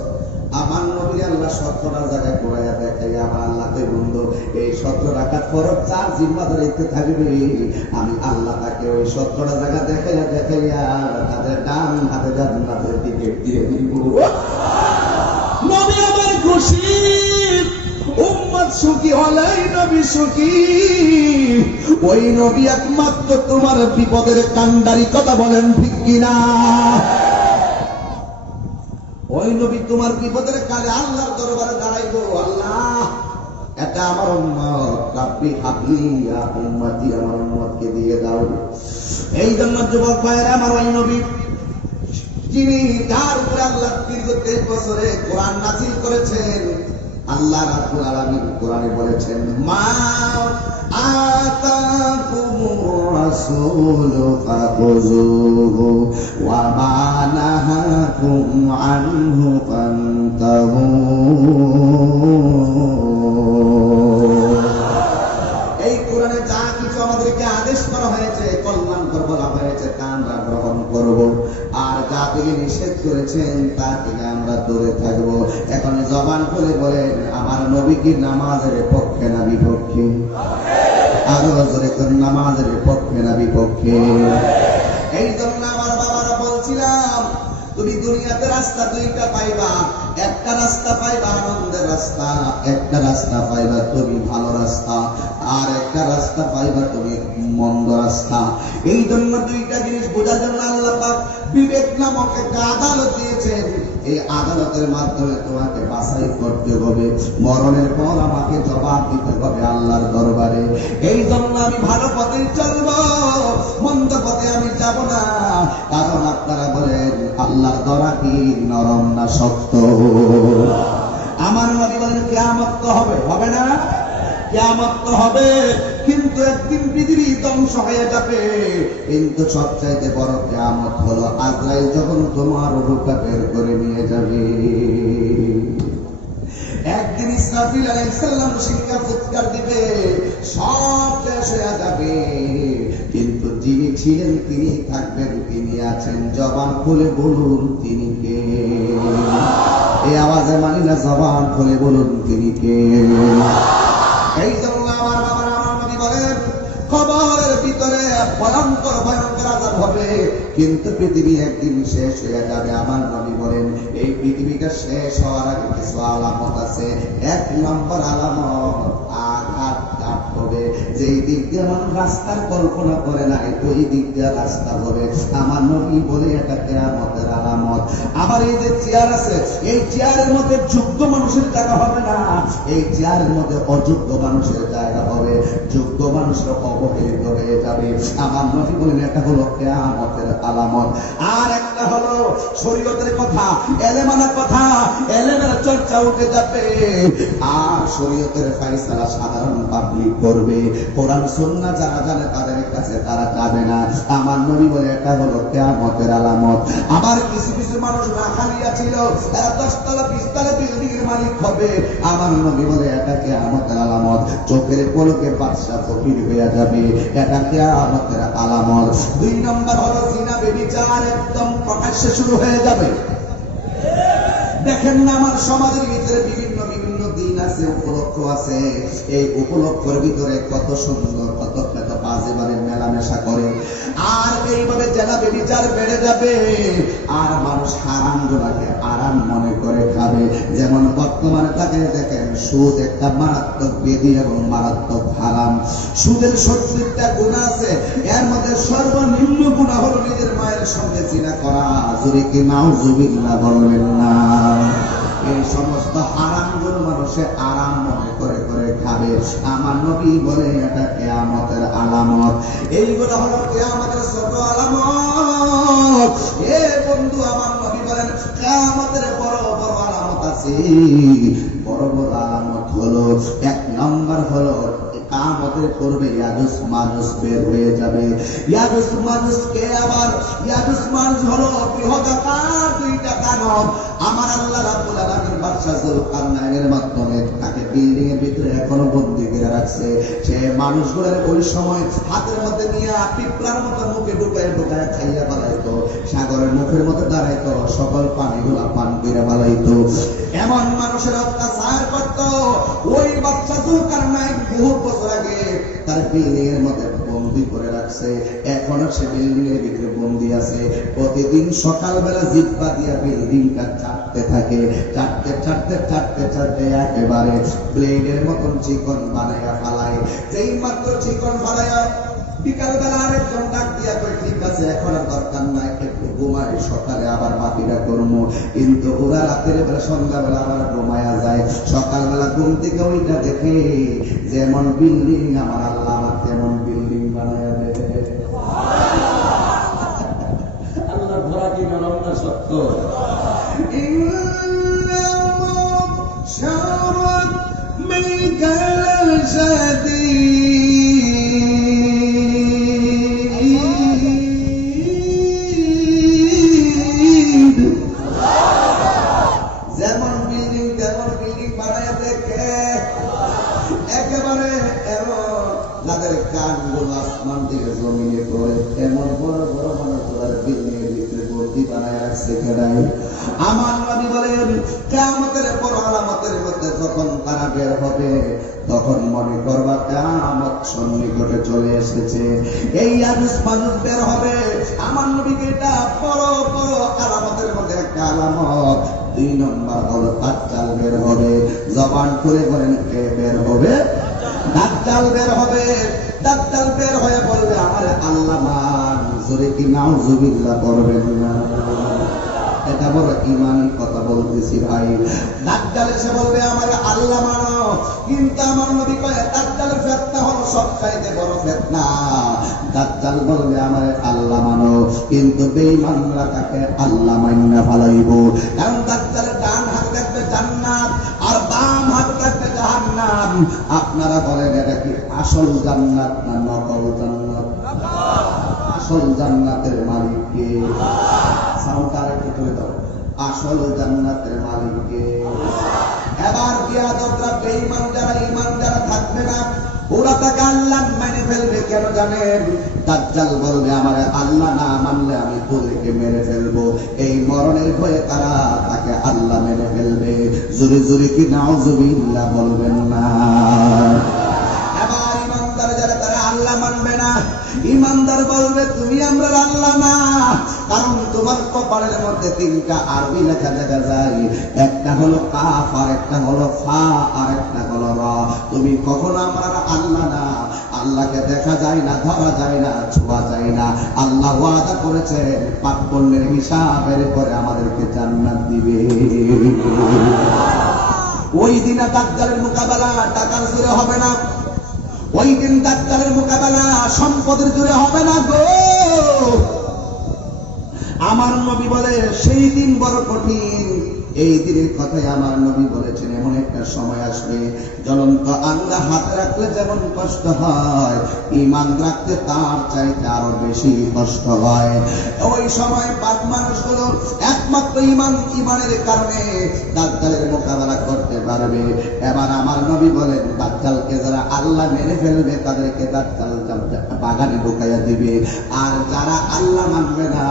আমার নবী আল্লাহ 17টা জায়গায় ঘুরাইয়া দেখাই, আমার আল্লাহকে বন্ধু এই 17 রাকাত ফরজ চার জিম্মাদার দিতে থাকবে। আমি আল্লাহ তাকে ওই 17টা জায়গা দেখাইয়া তাদের ডান হাতে জান্নাতের টিকিট দিয়ে দিব। নবী আমার খুশি, উম্মত সুখী হলেই নবী সুখী। ওই নবী একমাত্র তোমার বিপদের কান্ডারি, কথা বলেন ঠিক কিনা? ওই নবী তোমার বিপদের কালে আল্লাহর দরবারে দাঁড়াইবো, আল্লাহ এটা আমার উম্মত, রাব্বি হাবলি ইয়া উম্মতি, আমার উম্মতকে দিয়ে দাও। এই জন্য যুবক ভাইরা আমার, ওই নবী যিনি যার উপরে আল্লাহ দীর্ঘ 23 বছরে কোরআন নাযিল করেছেন, আল্লাহ রাব্বুল আলামিন কোরআনে বলেছেন, মা আতাকুমুর রাসূলু ফাখুযুহু ওয়া মা নাহাকুম আনহু ফান্তাহু। এই কোরআনে যা কিছু আমাদেরকে আদেশ করা হয়েছে, কল্যাণকর বলা হয়েছে, তা আমরা গ্রহণ করব, আর যা থেকে নিষেধ করেছেন তা থেকে আমরা দূরে থাকবো। এখন জবান করে বলেন, আমার নবী কি নামাজের পক্ষে না বিপক্ষে? আরো জোরে করে, নামাজের পক্ষে না বিপক্ষে? এই জন্য আমার বাবারা বলছিলাম, তুমি দুনিয়াতে রাস্তা 2টা পাইবা। একটা রাস্তা পাইবা আনন্দের রাস্তা, একটা রাস্তা পাইবা তুমি ভালো রাস্তা, আর একটা রাস্তা পাইবা তুমি মন্দ রাস্তা। এই জন্য 2টা জিনিস বোঝার জন্য আল্লাহ পাক বিবেক নামক একটা আদালত দিয়েছেন। এই আদালতের মাধ্যমে তোমাকে বাছাই করতে হবে, মরণের পর আমাকে জবাব দিতে হবে আল্লাহর দরবারে। এই জন্য আমি ভালো পথে চলবো, মন্দ পথে আমি যাব না। কারণ আপনারা বলেন আল্লাহর দরা কি নরম না শক্ত? আমার নবী বলেন কিয়ামত তো হবে, হবে না? কিয়ামত তো হবে, কিন্তু একদিন পৃথিবী ধ্বংস হয়ে যাবে। কিন্তু সবচাইতে বড় কিয়ামত হলো আজরাইল যখন তোমার রূহটা বের করে নিয়ে যাবে। একদিন ইসরাফিল আলাইহিস সালাম সিংহা ফুৎকার দিবে, সব শেষ হয়ে যাবে, কিন্তু যিনি ছিলেন তিনি থাকবেন, তিনি আছেন। জবান খুলে বলুন তিনি কে? এই আওয়াজে মানি না, জবান খুলে বলুন তিনি কে? এই জন্য আমার বাবারা, আমার নবী বলেন কবরের ভিতরে ভয়ঙ্কর ভয়ঙ্কর আযাব হবে, কিন্তু পৃথিবী একদিন শেষ হয়ে যাবে। আমার নবী বলেন এই পৃথিবীটা শেষ হওয়ার আগে কিছু আলামত আছে। 1 নম্বর আলামত, আঘাত হবে। যেই দিক দিয়ে মানুষ রাস্তার কল্পনা করে না, ওই দিক দিয়ে রাস্তা হবে। আমার নবী বলে এটা কিয়ামতের আলামত। আবার এই যে চেয়ার আছে, এই চেয়ারের মধ্যে যোগ্য মানুষের জায়গা হবে না, এই চেয়ারের মধ্যে অযোগ্য মানুষের জায়গা হবে। যোগ্য মানুষের অবহেলিত হয়ে যাবে। আমার নবী বলেন এটা হলো কিয়ামতের আলামত। আর একটা হলো শরীয়তের কথা, এলেমানার কথা, এলেমের চর্চা উঠে যাবে, আর শরীয়তের ফয়সালা সাধারণ পাবলিক করবে। কোরআন সুন্নাহ যারা জানে তাদের কাছে তারা যাবে না। আমার নবী বলে এটা হলো কিয়ামতের আলামত। আবার কিছু কিছু মানুষ রাখালিয়া ছিল, এরা 10 তলা 20 তলা বিল্ডিং এর মালিক হবে। আমার নবী বলে এটা কিয়ামতের আলামত। চোখের পলকে বাদশা ফকির হয়ে যাবে, এটা কিয়ামতের আলামত। 2 নম্বর হলো জিনা ব্যভিচার একদম প্রকাশ্যে শুরু হয়ে যাবে। দেখেন না আমার সমাজের ভিতরে বিভিন্ন বিভিন্ন দিন আছে, উপলক্ষ আছে। এই উপলক্ষের ভিতরে কত সুন্দর কত বাজে বাজে মেলামেশা করে, আর এইভাবে জেলা ব্যভিচার বেড়ে যাবে। আর মানুষ হারাম গুনাহকে আরাম মনে করে খাবে। যেমন বর্তমানে তাকে দেখেন, সুদ একটা মারাত্মক বেদি এবং মারাত্মক হারাম। সুদের 70টা গুনাহ আছে, এর মধ্যে সর্বনিম্ন গুনাহ হলো নিজের মায়ের সঙ্গে জিনা করা। জোরে কি নাউজুবিল্লাহ বলবেন না? এই সমস্ত হারামগুলো মানুষে আরাম মনে করে করে খাবে। আমার নবী বলে এটা কিয়ামতের আলামত। এইগুলো হলো কিয়ামতের ছোট আলামত। এ বন্ধু, আমার নবী বলেন কিয়ামতের বড় বড় আলামত আছে। বড় বড় আলামত হলো, 1 নম্বর হলো কিয়ামতের মাত্র করবে ইয়াজুজ মানুষ বের হয়ে যাবে। ইয়াজুজ মানুষকে আবার ইয়াজুজ মানুষ হলো বৃহদাকার দুইটা দানব। আমার আল্লাহ রাব্বুল আলামিন বাদশা যুলকারনাইনের মাধ্যমে তাকে বিল্ডিং এর ভিতরে এখনো বন্দী করে রাখছে। সে মানুষগুলোর ওই সময় হাতের মধ্যে নিয়ে পিঁপড়ার মতো মুখে ঢুকায় ঢুকায় খাইয়া ফেলাইতো, সাগরের মুখের মধ্যে দাঁড়াইতো, সকল পানিগুলা পান করে ফেলাইতো। এমন মানুষের অত্যাচার করত। ওই বাদশা যুলকারনাইন বহু বছর আগে তার বিল্ডিং এর মধ্যে বন্দী করে রাখছে। এখনো সে বিল্ডিং এর ভিতরে বন্দী আছে। প্রতিদিন সকালবেলা জিহ্বা দিয়া বিল্ডিংটা চাটতে থাকে। চাটতে চাটতে চাটতে চাটতে একেবারে ব্লেডের মতন চিকন বানাইয়া ফালায়। যেই মাত্র চিকন ফালাইয়া বিকালবেলা আরেকজন ডাক দিয়া কই, ঠিক আছে এখন আর দরকার নাই, একটু ঘুমাই, সকালে আবার বাকিটা করবো। কিন্তু ওরা রাতের বেলা সন্ধ্যাবেলা আবার ঘুমায়া যায়। সকালবেলা ঘুম থেকে ওইটা দেখে যেমন বিল্ডিং আমার আল্লাহ আমার তেমন বিল্ডিং বানায়া দেবে। আল্লাহ ধরা কি নরম না সত্য? যেমন বিল্ডিং তেমন বিল্ডিং বানায় দেখে একেবারে এমন যাদের কানগুলো আসমান থেকে জমিনে পড়ে এমন বড় বড় মানুষগুলোর বিল্ডিং এর ভিতরে ভর্তি বানায় রাখছে কেডাই? আমার নবী বলেন কিয়ামতের পর আলামতের মধ্যে যখন তারা বের হবে তখন মনে করবা কিয়ামত সন্নিকটে চলে এসেছে। এই ইয়াজুজ মানুষ বের হবে। আমার নবীকে এটা বড় বড় আলামতের মধ্যে একটা আলামত। 2 নম্বর হলো দাজ্জাল বের হবে। জবান খুলে বলেন কে বের হবে? দাজ্জাল বের হবে। দাজ্জাল বের হয়ে বলবে আমার আল্লাহ মান, জোরে কি নাউজুবিল্লাহ করবেন না? এটা বড় ইমানি কথা বলতেছি ভাই। দাজ্জাল এসে বলবে আমার আল্লাহ মানো, কিন্তু আমার নবী কয় দাজ্জালের ফিতনা হলো সবচাইতে বড় ফিতনা। দাজ্জাল বলবে আমার আল্লাহ মানো, কিন্তু বেঈমানরা তাকে আল্লাহ মাইন্না ফেলাইব। কারণ দাজ্জালের ডান হাতে থাকবে জান্নাত আর বাম হাতে থাকবে জাহান্নাম। আপনারা বলেন এটা কি আসল জান্নাত না নকল জান্নাত? আসল জান্নাতের মালিক কে? সাউন্ডটা একটু তুলে দাও। আসল জান্নাতের মালিক কে? এবার বিয়াদতরা বেঈমান যারা ঈমান যারা থাকবে না ওরা তাকে আল্লাহ মেনে ফেলবে। কেন জানেন? দাজ্জাল বলবে আমার আল্লাহ না মানলে আমি তোদেরকে মেরে ফেলবো। এই মরণের ভয়ে তারা তাকে আল্লাহ মেনে ফেলবে। জোরে জোরে কি নাউজুবিল্লাহ বলবেন না? এবার ঈমানদার যারা তারা আল্লাহ মানবে না। ঈমানদার বলবে তুমি আমরা আল্লাহ না, কারণ তোমার কপালের মধ্যে 3টা আরবি লেখা দেখা যায়। একটা হলো কাফ, আর একটা হলো ফা, আর একটা হলো র। তুমি কখনো আমরা আল্লাহ না। আল্লাহকে দেখা যায় না, ধরা যায় না, ছোঁয়া যায় না। আল্লাহ ওয়াদা করেছে পাপ পুণ্যের হিসাবের পরে আমাদেরকে জান্নাত দিবে। ওই দিন দাজ্জালের মোকাবেলা টাকার জোরে হবে না। ওই দিন দাজ্জালের মোকাবেলা সম্পদের জোরে হবে না গো। আমার নবী বলে সেই দিন বড় কঠিন। এই দিনের কথাই আমার নবী বলেছেন এমন একটা সময় আসবে জ্বলন্ত আঙ্গা হাতে রাখলে যেমন কষ্ট হয়, ঈমান রাখতে তার চাইতে আরো বেশি কষ্ট হয়। ওই সময় পাপ মানুষগুলো একমাত্র ঈমানের কারণে দাজ্জালের মোকাবেলা করতে পারবে। এবার আমার নবী বলেন দাজ্জালকে যারা আল্লাহ মেরে ফেলবে তাদেরকে দাজ্জাল বাগানে ঢুকাইয়া দিবে, আর যারা আল্লাহ মানবে না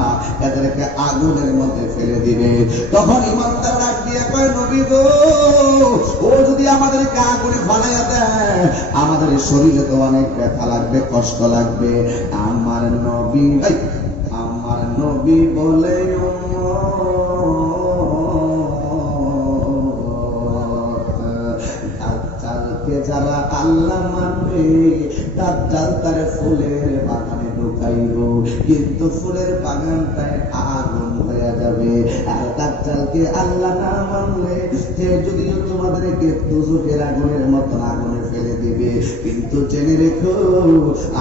এদেরকে আগুনের মধ্যে ফেলে দিবে। তখন ঈমানদার ডাক দিয়ে কয় নবী গো, ও যদি আমাদেরকে আগুনে ফালাইয়া দেয় আমাদের শরীরে তো অনেক ব্যথা লাগবে, কষ্ট লাগবে। আমার নবী বলে দাজ্জালকে যারা আল্লাহ মানবে দাজ্জাল তার ফুলের বাগানে ঢুকাইব, কিন্তু ফুলের বাগানটায় আগুন হয়ে যাবে। আর দাজ্জালকে আল্লাহ না মানলে যে যদিও তোমাদেরকে দুজকের আগুনের মতন আগুনে ফেলে দিবে, কিন্তু জেনে রেখো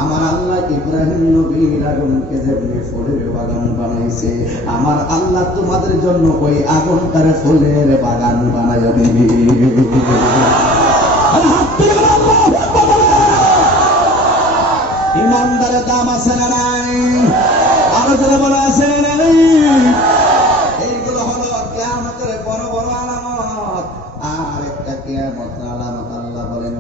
আমার আল্লাহ ইব্রাহিম নবীর আগুনকে যেমনি ফুলের বাগান বানাইছে, আমার আল্লাহ তোমাদের জন্য ওই আগুনটারে ফুলের বাগান বানাইয়া দিবে। ইমানদারের দাম আছে না নাই? আরো যারা বলা আছে না নাই? এইগুলো হলো কিয়ামতের বড় বড় আলামত। আর একটা কিয়ামতের আলামত আল্লাহ বলেন,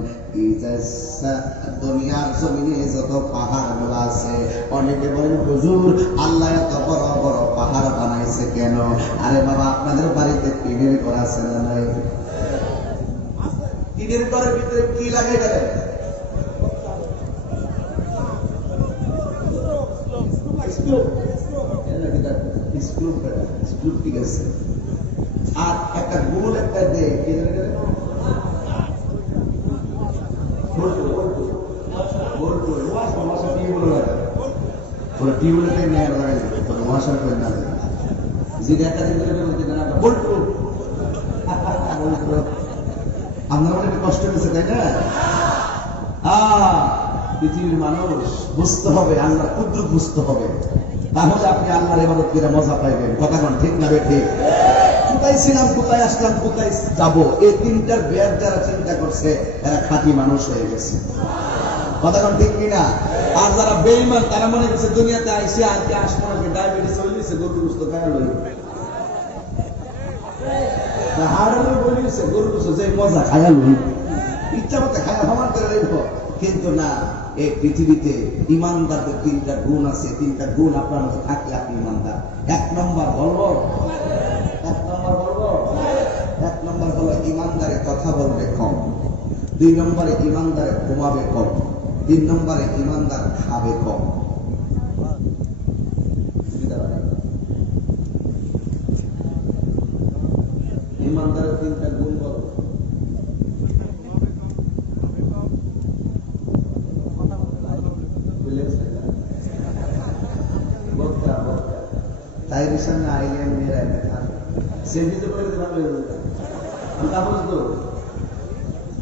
দুনিয়ার জমিনে যত পাহাড় গুলো আছে, অনেকে বলেন হুজুর আল্লাহ এত বড় বড় পাহাড় বানাইছে কেন? আরে বাবা, আপনাদের বাড়িতে টিনের ঘর আছে না নাই? টিনের ঘরের ভিতরে কি লাগাই গেলেন? ঠিক আছে। আর একটা গোল একটা দেয় আপনার অনেক কষ্ট হয়েছে, তাই না? পৃথিবীর মানুষ বুঝতে হবে, আল্লাহ কুদরত বুঝতে হবে, তাহলে আপনি আল্লাহর ইবাদত করে মজা পাইবেন। কথা কোন ঠিক না ঠিক? কোথায় ছিলাম, কোথায় আসলাম, কোথায় যাবো, এই তিনটার ব্যাগ যারা চিন্তা করছে এরা খাঁটি মানুষ হয়ে গেছে। কথা কোন ঠিক কিনা? আর যারা বেঈমান তারা মনে করছে দুনিয়াতে আইসে আজকে আসবো নাকি, ডায়াবেটিস হয়ে গেছে, গরু গুস্ত খায়া লই, হাড়ের বলিছে গরু গুস্ত যে মজা খায়া লই, ইচ্ছা মতো খায়া ভ্রমণ করে লইব। কিন্তু না, এই পৃথিবীতে ইমানদারদের তিনটা গুণ আছে, তিনটা গুণ আপনার মধ্যে থাকলে আপনি ইমানদার। এক নম্বর বলবো, এক নম্বর হলো ইমানদারে কথা বলবে কম, দুই নম্বরে ইমানদারে ঘুমাবে কম, তিন নম্বরে ইমানদার খাবে কম। ইমানদারের তিনটা গুণ বলো। তাইর সামনে আইলে মেয়েরা সে দিতে পারে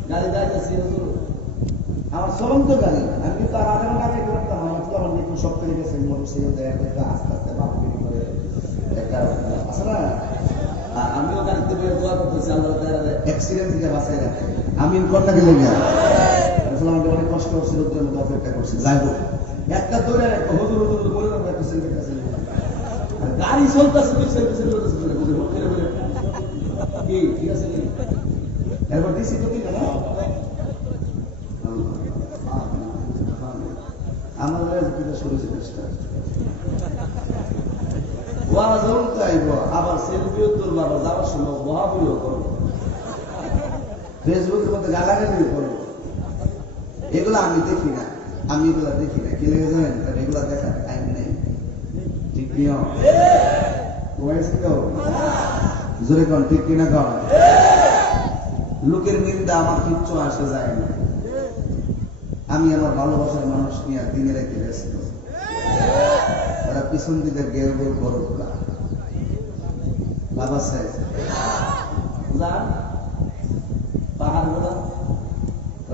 গাড়ি যাইতেছি, আমার চলন্ত গাড়ি, আমি কিন্তু আর আধা ঘন্টা আগে করতাম, আমার তো আমার একটু শখ করে গেছে, মোটরসাইকেল দেয় আস্তে আস্তে বাপি করে একটা আছে না। আমিও গাড়িতে বের দোয়া করতেছি আল্লাহ অ্যাক্সিডেন্ট থেকে বাঁচাই রাখে। আমি কন্যাকে লেগে আমাকে অনেক কষ্ট হচ্ছে, রোদ্রের মধ্যে অপেক্ষা করছি। যাই হোক, একটা দৌড়ে একটা হুজুর হুজুর বলে দেবো, একটা সেলফি গাড়ি চলতেছে, তুই সেলফি চলতেছে কি ঠিক আছে? এরপর দিছি তো কিনা আমাদের শুরু চেষ্টা চাইব, আবার সেলফিও তুলবো, আবার যাওয়ার সময় বহাবুলিও করবো, ফেসবুকের মধ্যে গালাগালিও করবো। এগুলো আমি দেখি না, আমি এগুলা দেখি না। কি লেগে জানেন? এগুলা দেখার টাইম নেই। ঠিক নিয়ম জোরে কন, ঠিক কিনা কন? লোকের নিন্দা আমার কিচ্ছু আসে যায় না। আমি আমার ভালোবাসার মানুষ নিয়ে দিনে রেখে ব্যস্ত। ওরা পিছন দিকে গেল গেল বড় লাভ আছে। পাহাড় গুলা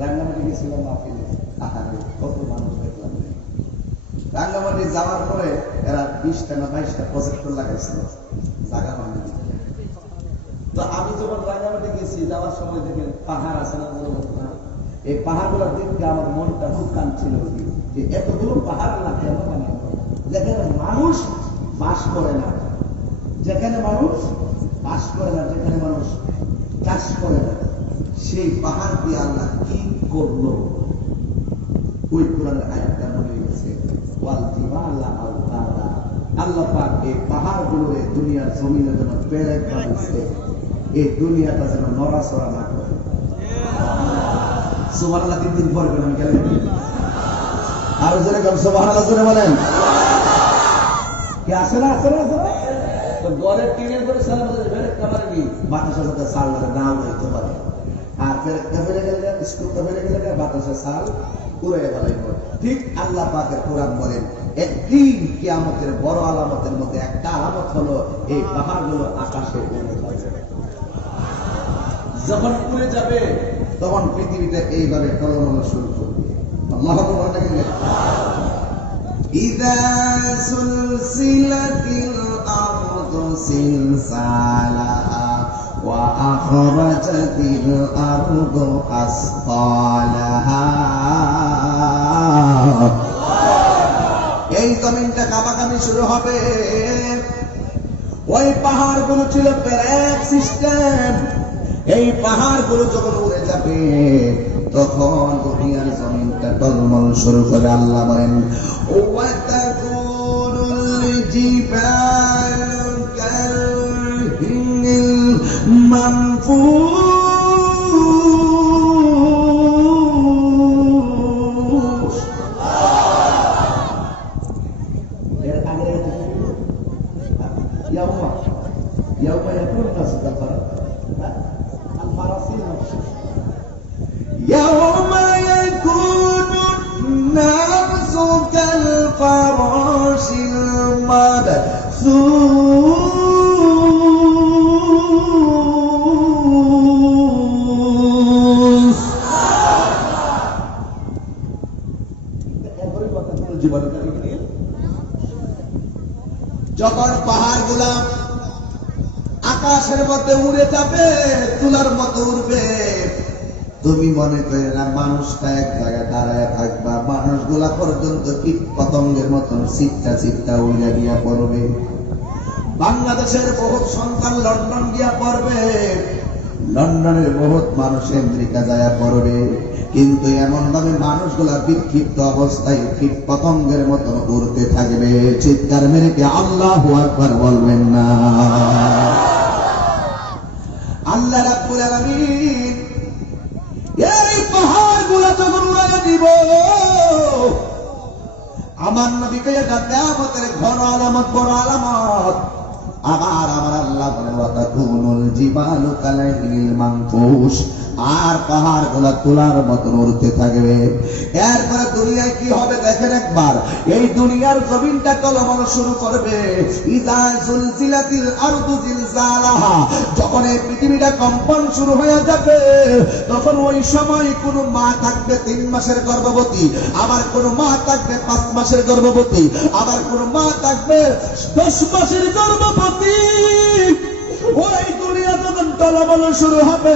রাঙ্গামাটি গেছিলাম, মাহফিলে আহারে কত মানুষ দেখলাম। রাঙ্গামাটি যাওয়ার পরে এরা 20টা না 22টা প্রজেক্টর লাগাইছিল জায়গা বানিয়ে। তো আমি যখন রাঙ্গামাটি গেছি, যাওয়ার সময় দেখেন পাহাড় আছে না, এই পাহাড় গুলোর দিকে আমার মনটা খুব কাঁদছিল যে এতগুলো পাহাড় না কেন বানিয়ে, যেখানে মানুষ বাস করে না, যেখানে মানুষ বাস করে না, যেখানে মানুষ চাষ করে না, সেই পাহাড় দিয়ে আল্লাহ কি করলো? ওই কোরআনের আয়াতটা মনে গেছে, আল্লাহ পাক এই পাহাড় গুলোরে দুনিয়ার জমিনে যেন পেরেক বানিয়েছে, এই দুনিয়াটা যেন নড়াচড়া না করে। সুবহানাল্লাহ 3 দিন পর আমি গেলেন আরো জোরে কম সুবহানাল্লাহ জোরে বলেন। কি আসে না আসে না আসে না? তো ঘরের টিনের করে সালাম ফেরেক কামারে কি বাতাসের সাথে সাল ধরে নাও হইতে পারে। আর ফেরেকটা ফেলে গেলে, স্কুলটা ফেলে গেলে বাতাসের সাল পুরো ফেলাইব। ঠিক আল্লাহ পাকের কোরআন বলেন, একদিন কিয়ামতের বড় আলামতের মধ্যে একটা আলামত হলো এই পাহাড়গুলো আকাশে উড়ে যাবে। যখন উড়ে যাবে তখন পৃথিবীতে এইভাবে টলমল শুরু করবে। আল্লাহ আকবার বলেন। ইযা সুলসিলাতিল আরদু সিলসালাহা ওয়া আখরাজাতিল আরদু আসকালাহা কামাকামি শুরু হবে। ওই পাহাড়গুলো ছিল প্যারেক সিস্টেম। এই পাহাড়গুলো যখন উড়ে যাবে তখন দুনিয়ার জমিনটা টলমল শুরু করে। আল্লাহ বলেন ওয়াতাকুনুল জিবালু কালহিল মানফুস। এর আগে ইয়াউমা ইয়াকুন নাস কালফারাস يوم يكون الناس كالفراش المبثوث যখন পাহাড়গুলা আকাশের মধ্যে উড়ে যাবে, তুলার মতো উড়বে, তুমি মনে করে না মানুষটা এক জায়গায় দাঁড়ায় থাকবা, মানুষগুলা পর্যন্ত কীট পতঙ্গের মতন চিপটা চিপটা উড়ে গিয়া পড়বে। বাংলাদেশের বহুত সন্তান লন্ডন গিয়া পড়বে, লন্ডনের বহুত মানুষ আমেরিকা যায় পড়বে, কিন্তু এমন ভাবে মানুষগুলা বিক্ষিপ্ত অবস্থায় কীট পতঙ্গের মতন উড়তে থাকবে। চিৎকার মেরে কি আল্লাহু আকবার বলবেন না? আল্লাহ রাব্বুল আলামিন এই পাহাড়গুলো যখন উড়াইয়া দিব, আমার নবীকে এটা কিয়ামতের ঘন আলামত, বড় আলামত। আবার আমার আল্লাহ বলেন ওয়াতাকুনুল জিবালু কালাইহিল মানফুস, আর পাহাড়গুলো তুলার মতন উড়তে থাকবে। এরপরে দুনিয়ায় কি হবে দেখেন একবার। এই দুনিয়ার জমিনটা টলমল শুরু করবে। ইযা জুলজিলাতিল আরদু জিলজালাহা, যখন এই পৃথিবীটা কম্পন শুরু হয়ে যাবে, তখন ওই সময় কোন মা থাকবে 3 মাসের গর্ভবতী, আবার কোন মা থাকবে 5 মাসের গর্ভবতী, আবার কোন মা থাকবে 10 মাসের গর্ভবতী। ওই দুনিয়া যখন টলমল শুরু হবে,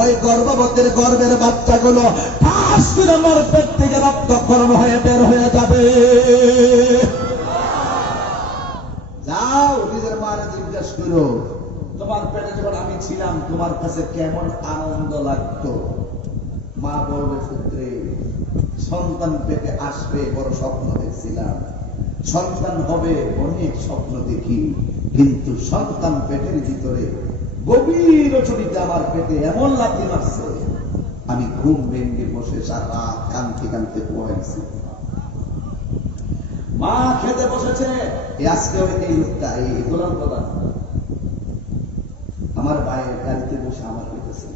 ওই গর্ভবতীর গর্ভের বাচ্চাগুলো ঠাস করে আমার পেট থেকে রক্তক্ষরণ হয়ে বের হয়ে যাবে। যাও নিজের মারে জিজ্ঞেস করো, তোমার পেটে যখন আমি ছিলাম তোমার কাছে কেমন আনন্দ লাগতো? মা বলবে পুত্রে, সন্তান পেটে আসবে বড় স্বপ্ন দেখছিলাম, সন্তান হবে অনেক স্বপ্ন দেখি, কিন্তু সন্তান পেটের ভিতরে গভীর রচনীতে আমার পেটে এমন লাথি মারছে, আমি ঘুম ভেঙে বসে সারা রাত কাঁদতে কাঁদতে পড়াইছি। মা খেতে বসেছে, আজকে এই লোকটা এই গোলাম প্রধান আমার বাইরে গাড়িতে বসে আমার পেতেছে,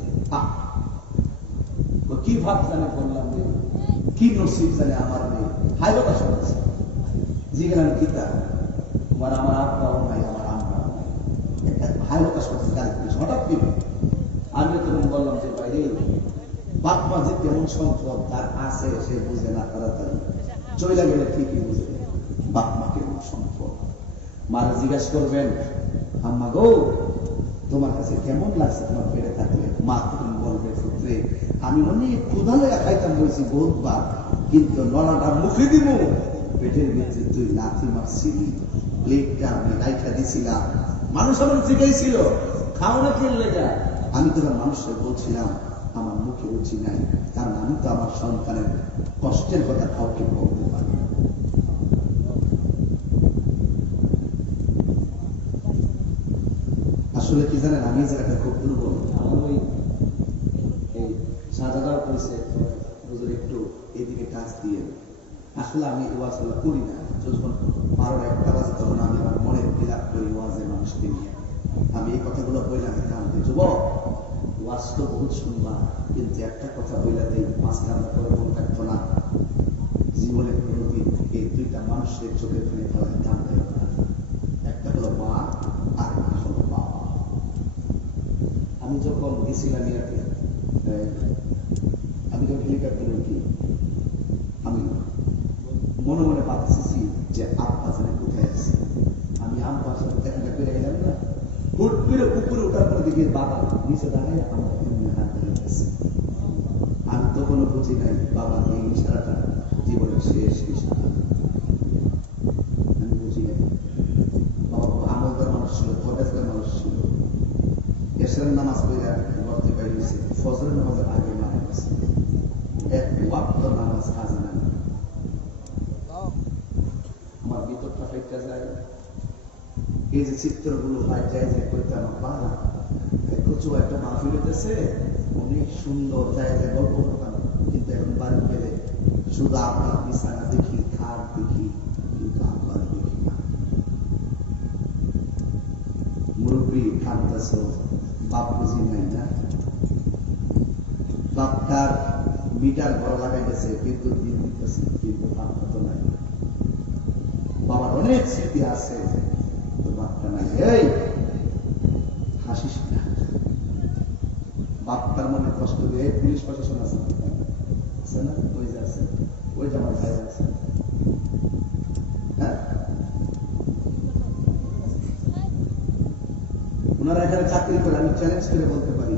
কি ভাব জানে বললাম, কি নসিব জানে আমার মেয়ে হাইলতা শুনেছে। জিজ্ঞাসা কিতা তোমার, আমার আব্বাও নাই, আমার আম্মাও নাই, হাইলতা শুনেছে গাড়িতে বসে। হঠাৎ দিবে আমি তখন বললাম যে বাইরে বাপ মা যে কেমন সম্পদ তার আছে সে বুঝে না, তাড়াতাড়ি চলে গেলে ঠিকই বুঝে বাপ মা কেমন সম্পদ। মারা জিজ্ঞাসা করবেন, আম্মা গো তোমার কাছে কেমন লাগছে তোমার পেটে থাকলে? মা তখন বলবে পুত্রে, আমি অনেক ক্ষুধা লেগে খাইতাম বলছি বহুতবার, কিন্তু নলাটা মুখে দিব, পেটের ভিতরে তুই লাথি মারছিলি, প্লেটটা আমি রাইখা দিছিলাম, মানুষ আমার জিজ্ঞাসিল খাও না কি লেগা, আমি তখন মানুষের বলছিলাম আমার মুখে রুচি নাই, কারণ আমি তো আমার সন্তানের কষ্টের কথা কাউকে বলতে পারি। আসলে কি জানেন, আমি জায়গাটা খুব দুর্বল, আমার ওই সাজাদার করেছে একটু এদিকে কাজ দিয়ে, আসলে আমি ওয়াজগুলো করি না, যখন 12-1টা বাজে তখন আমি আমার মনের বিলাপ করি ওয়াজের মানুষকে নিয়ে। আমি এই কথাগুলো বললাম আমাদের যুবক, ওয়াজ তো বহুত শুনবা, কিন্তু একটা কথা বইলা দেই, মাঝখানে করে মন থাকতো না, জীবনে কোনোদিন এই 2টা মানুষের চোখের ফেলে ফেলায় কাঁদতে না। একটা হলো মা, আর একটা হলো বাবা। আমি যখন গেছিলাম ইয়াতে, আমি যখন হেলিকপ্টারে উঠি, আমি মনে মনে ভাবতেছি যে আব্বা জানে কোথায় আছে। আমি আব্বার সাথে দেখা করে এলাম না, হুট করে উপরে ওঠার পর দিকে বাবা নিচে দাঁড়ায় আমার হাত ধরে গেছে। আমি তখনও বুঝি নাই বাবার এই ইশারাটা জীবনের শেষ ইশারা। ফজরের নামাজ পড়ে ভর্তি পাই গেছি, ফজরের নামাজের আগে মারা গেছে, এক ওয়াক্ত নামাজ আজ না। আমার ভিতরটা ফেটে যায়। এই যে চিত্রগুলো যায় যে করতে আমার বাধা, কচু একটা মাহফিল হইতেছে, অনেক সুন্দর জায়গায় গল্প করতাম, কিন্তু এখন বাড়ি গেলে শুধু আপনার বিছানা দেখি, খাট দেখি, কিন্তু আপনার দেখি না। মুরব্বী কাঁদতেছ, বাপ বুঝি নাই না, বাপটার মিটার ঘর লাগাই গেছে, বিদ্যুৎ বিল দিতেছে, কিন্তু বাপটা তো নাই। বাবার অনেক স্মৃতি আছে, তো বাপটা নাই। এই হাসিস না, বাপটার মনে কষ্ট দিয়ে পুলিশ প্রশাসন আছে না, ওই যে আছে, ওই যে আমার ভাই আছে, হ্যাঁ, ওনারা এখানে চাকরি করে, আমি চ্যালেঞ্জ করে বলতে পারি,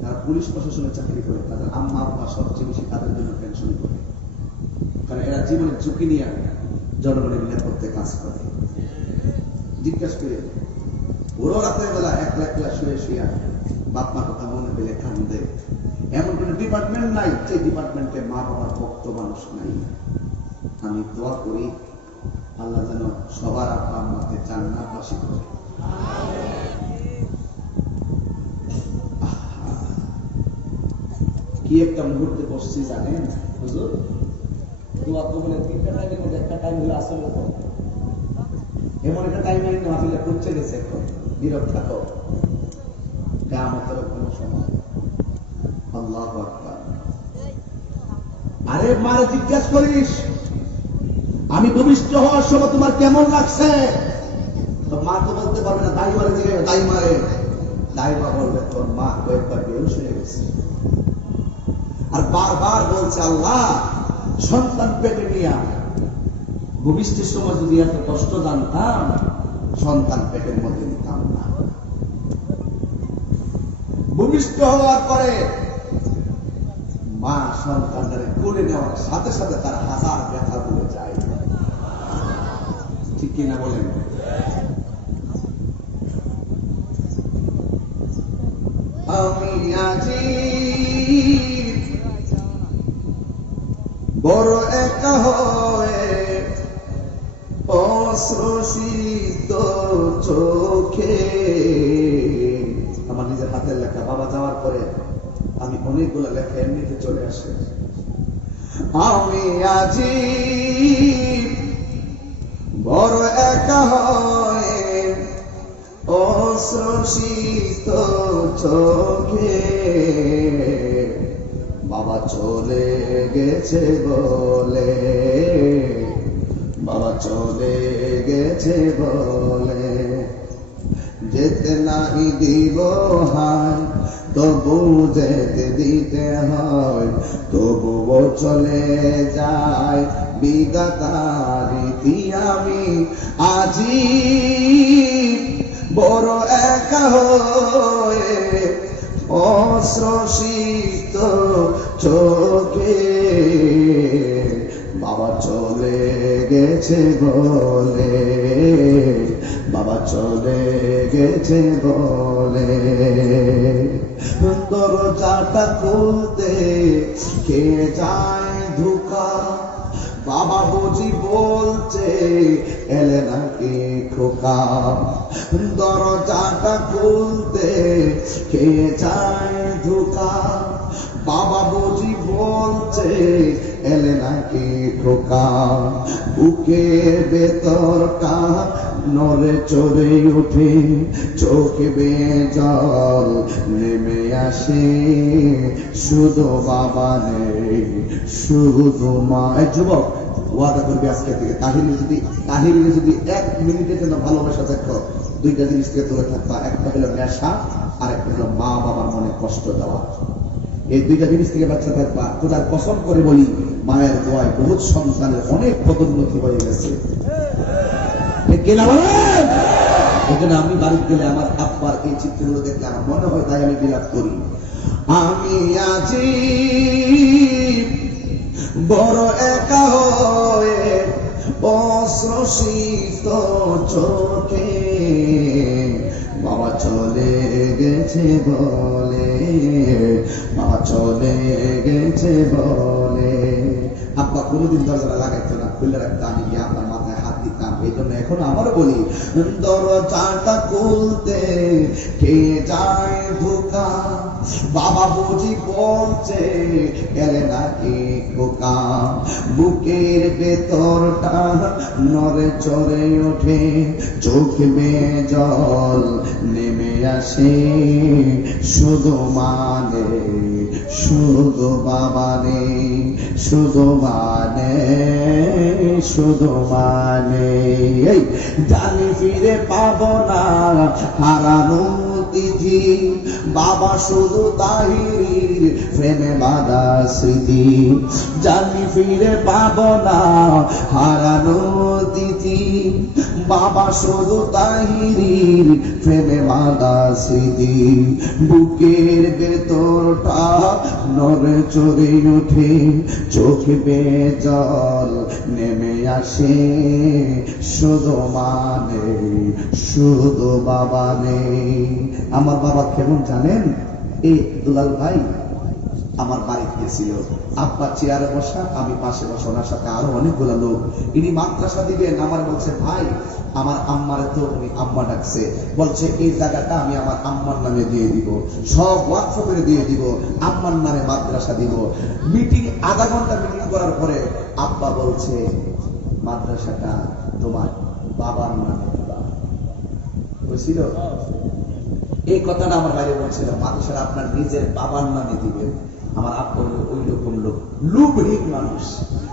যারা পুলিশ প্রশাসনে চাকরি করে তাদের আম্মা আব্বা সবচেয়ে বেশি তাদের জন্য টেনশন করে, কারণ এরা জীবনের ঝুঁকি নিয়ে জনগণের নিরাপত্তায় কাজ করে। জিজ্ঞাসা করে ওরও রাতের বেলা একলা একলা শুয়ে শুয়ে বাপ মা কথা মনে পেলে কান্দে। এমন কোন ডিপার্টমেন্ট নাই যে ডিপার্টমেন্টে মা বাবার ভক্ত মানুষ নাই। আমি দোয়া করি আল্লাহ যেন সবার আব্বা আম্মাকে জান্নাতবাসী করে। কি একটা মুহূর্তে বসছি জানেন হুজুর, দোয়া কবুলের তিনটা টাইমের মধ্যে একটা টাইম হলো আসল, এমন একটা টাইম মাহফিলে পৌঁছে গেছে, এখন নীরব থাকো, কিয়ামতের কোন সময়। আল্লাহু আকবার। আরে মারে জিজ্ঞাসা করিস আমি ভূমিষ্ঠ হওয়ার সময় তোমার কেমন লাগছে, তো মা তো বলতে পারবে না, দাই মারে জিজ্ঞাসা, দাই মারে, দাইমা বলবে তোর মা কয়েকবার বেহুশ হয়ে গেছে, আর বারবার বলছে আল্লাহ সন্তান পেটে নিয়ে ভূমিষ্ঠের সময় যদি এত কষ্ট জানতাম সন্তান পেটের মধ্যে নিতাম না। ভূমিষ্ঠ হওয়ার পরে মা সন্তানটারে কোলে নেওয়ার সাথে সাথে তার হাজার ব্যথা ভুলে যায়, ঠিক কিনা বলেন? আমি আজি বড় একা হয়ে অশ্রুসিত চোখে, আমার নিজের হাতের লেখা, বাবা যাওয়ার পরে আমি অনেকগুলো লেখা এমনিতে চলে আসে। আমি আজি বড় একা হয়ে অশ্রুসিত চোখে, বাবা চলে গেছে বলে, বাবা চলে গেছে বলে, যেতে নাই দিব হায় তবু যেতে দিতে হয়, তবুও চলে যায় বিধাতার রীতি। আমি আজি বড় একা হয়ে অশ্রুসিত চোখে, বাবা চলে গেছে বলে, বাবা চলে গেছে বলে, দরজাটা খুলতে কে যায় ধোঁকা, বাবা বুঝি বলছে এলে নাকি খোকা, দরজাটা খুলতে কে যায় ধোঁকা, বাবা বুঝি বলছে এলে নাকি খোকা, বুকের ভেতরটা নড়ে চড়ে উঠে, চোখে বেয়ে জল নেমে আসে, শুধু বাবা নেই শুধু মা। এই যুবক ওয়াদা করবি আজকে থেকে তাহিরে যদি 1 মিনিটের জন্য ভালোবাসা দেখো, দুইটা জিনিস থেকে দূরে থাকবা, একটা হলো নেশা আর একটা হলো মা বাবার মনে কষ্ট দেওয়া। এই দুইটা জিনিস থেকে বাচ্চা থাকবা। খোদার কসম করে বলি মায়ের দোয়ায় বহুত সন্তানের অনেক পদোন্নতি হয়ে গেছে। এই জন্য আমি বাড়ি গেলে আমার আব্বার এই চিত্রগুলো দেখলে আমার মনে হয়, তাই আমি বিলাপ করি। আমি আজি বড় একা হয়ে অশ্রুসিত চোখে, বাবা চলে গেছে বলে, বাবা চলে গেছে বলে। আব্বা কোনোদিন দরজা লাগাইতো না, খুলে রাখতো, আমি গিয়ে আপনার মাথায় হাত দিতাম। এই জন্য এখন আমারও বলি, দরজাটা খুলতে কে যায় ধোকা, বাবা বুঝি বলছে গেলে নাকি খোকা। বুকের ভেতরটা নড়ে চড়ে ওঠে, চোখ বেয়ে জল নেমে আসে, শুধু মানে শুধু বাবা নেই, শুধু মানে শুধু মানে। এই জানি ফিরে পাবো না হারানো তিথি, বাবা শুধু তাহির প্রেমে বাঁধা স্মৃতি। জানি ফিরে পাবো না হারানো তিথি, বাবা শুধু তাহির প্রেমে বাঁধা স্মৃতি। বুকের ভেতরটা নড়ে চড়ে ওঠে, চোখ বেয়ে জল নেমে আসে, শুধু মানে শুধু বাবা নেই। আমার বাবা কেমন জানেন? এই দুলাল ভাই আমার বাড়িতে গেছিল, আব্বা চেয়ারে বসা, আমি পাশে বসা, ওনার সাথে আরো অনেকগুলো লোক। ইনি মাদ্রাসা দিবেন, আমার বলছে ভাই আমার আম্মারে তো উনি আম্মা ডাকছে, বলছে এই জায়গাটা আমি আমার আম্মার নামে দিয়ে দিব, সব ওয়াকফ করে দিয়ে দিব, আম্মার নামে মাদ্রাসা দিব। মিটিং আধা ঘন্টা মিটিং করার পরে আব্বা বলছে মাদ্রাসাটা তোমার বাবার নামে দিবা। বুঝছিল? এই কথাটা আমার বাইরে বলছিল, মাদ্রাসাটা আপনার নিজের বাবার নামে দিবেন। আমার আব্বা ওই রকম লোক, লোভহীন মানুষ,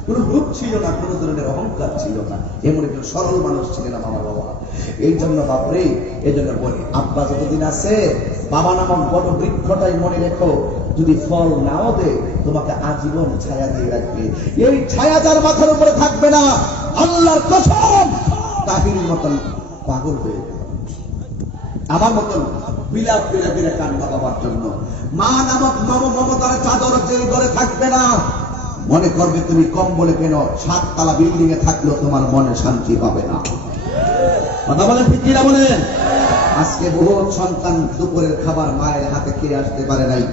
কোন লোভ ছিল না, কোন ধরনের অহংকার ছিল না, এমন একজন সরল মানুষ ছিলেন আমার বাবা। এই জন্য বাপরে, এই জন্য বলি আব্বা যতদিন আছে বাবা নামক বড় বৃক্ষটাই মনে রেখো, যদি ফল নাও দে তোমাকে আজীবন ছায়া দিয়ে রাখবে। এই ছায়া যার মাথার উপরে থাকবে না, আল্লাহর কসম তাহির মতন পাগল হয়ে যাবে, আমার মতন বিলাপ বিরা বিরা কান্না বাবার জন্য। মা নামক মমতার চাদর যে ঘরে থাকবে না, মনে করবে তুমি কম বলে কেন 7 তলা বিল্ডিং এ থাকলেও তোমার মনে শান্তি পাবে না। কথা বলেন ঠিক কিনা বলেন? আজকে বহুত সন্তান দুপুরের খাবার মায়ের হাতে খেয়ে আসতে পারে নাই,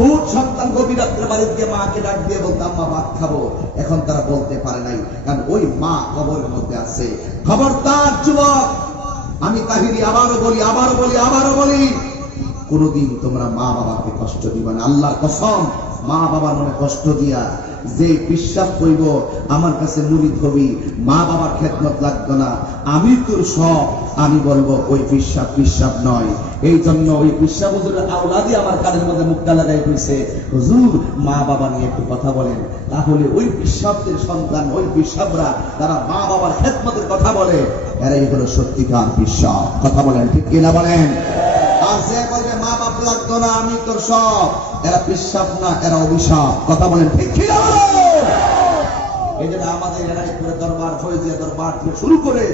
বহুত সন্তান গভীর রাত্রে বাড়িতে গিয়ে মাকে ডাক দিয়ে বলতো আম্মা ভাত খাবো, এখন তারা বলতে পারে নাই, কারণ ওই মা কবরের মধ্যে আছে। খবরদার যুবক, আমি তাহিরি আবারও বলি, কোনদিন তোমরা মা বাবাকে কষ্ট দিবা না। আল্লাহর কসম, মা বাবার মনে কষ্ট দিয়া যে বিশ্বাস করিব আমার কাছে মুরিদ হবি, মা বাবার খেদমত লাগতো না, আমি তোর সব, আমি বলবো ওই বিশ্বাস নয়। এই জন্য ওই বিশ্বাস হুজুরের আওলাদি আমার কানের মধ্যে মুক্তা লাগাই কইছে, হুজুর মা বাবা নিয়ে একটু কথা বলেন। তাহলে ওই বিশ্বাসের সন্তান, ওই বিশ্বাসরা তারা মা বাবার খেদমতের কথা বলে, এরাই হলো সত্যিকার বিশ্বাস। কথা বলেন ঠিক কিনা বলেন? আর যে বলবে মা বাপ লাগতো না, আমি তোর সব, এরা বিশ্বাস না, এরা অভিশাপ। কথা বলেন ঠিক কিনা বলেন? এই জন্য আমাদের এরাইপুরের দরবার, ফয়জিয়া দরবার থেকে শুরু করে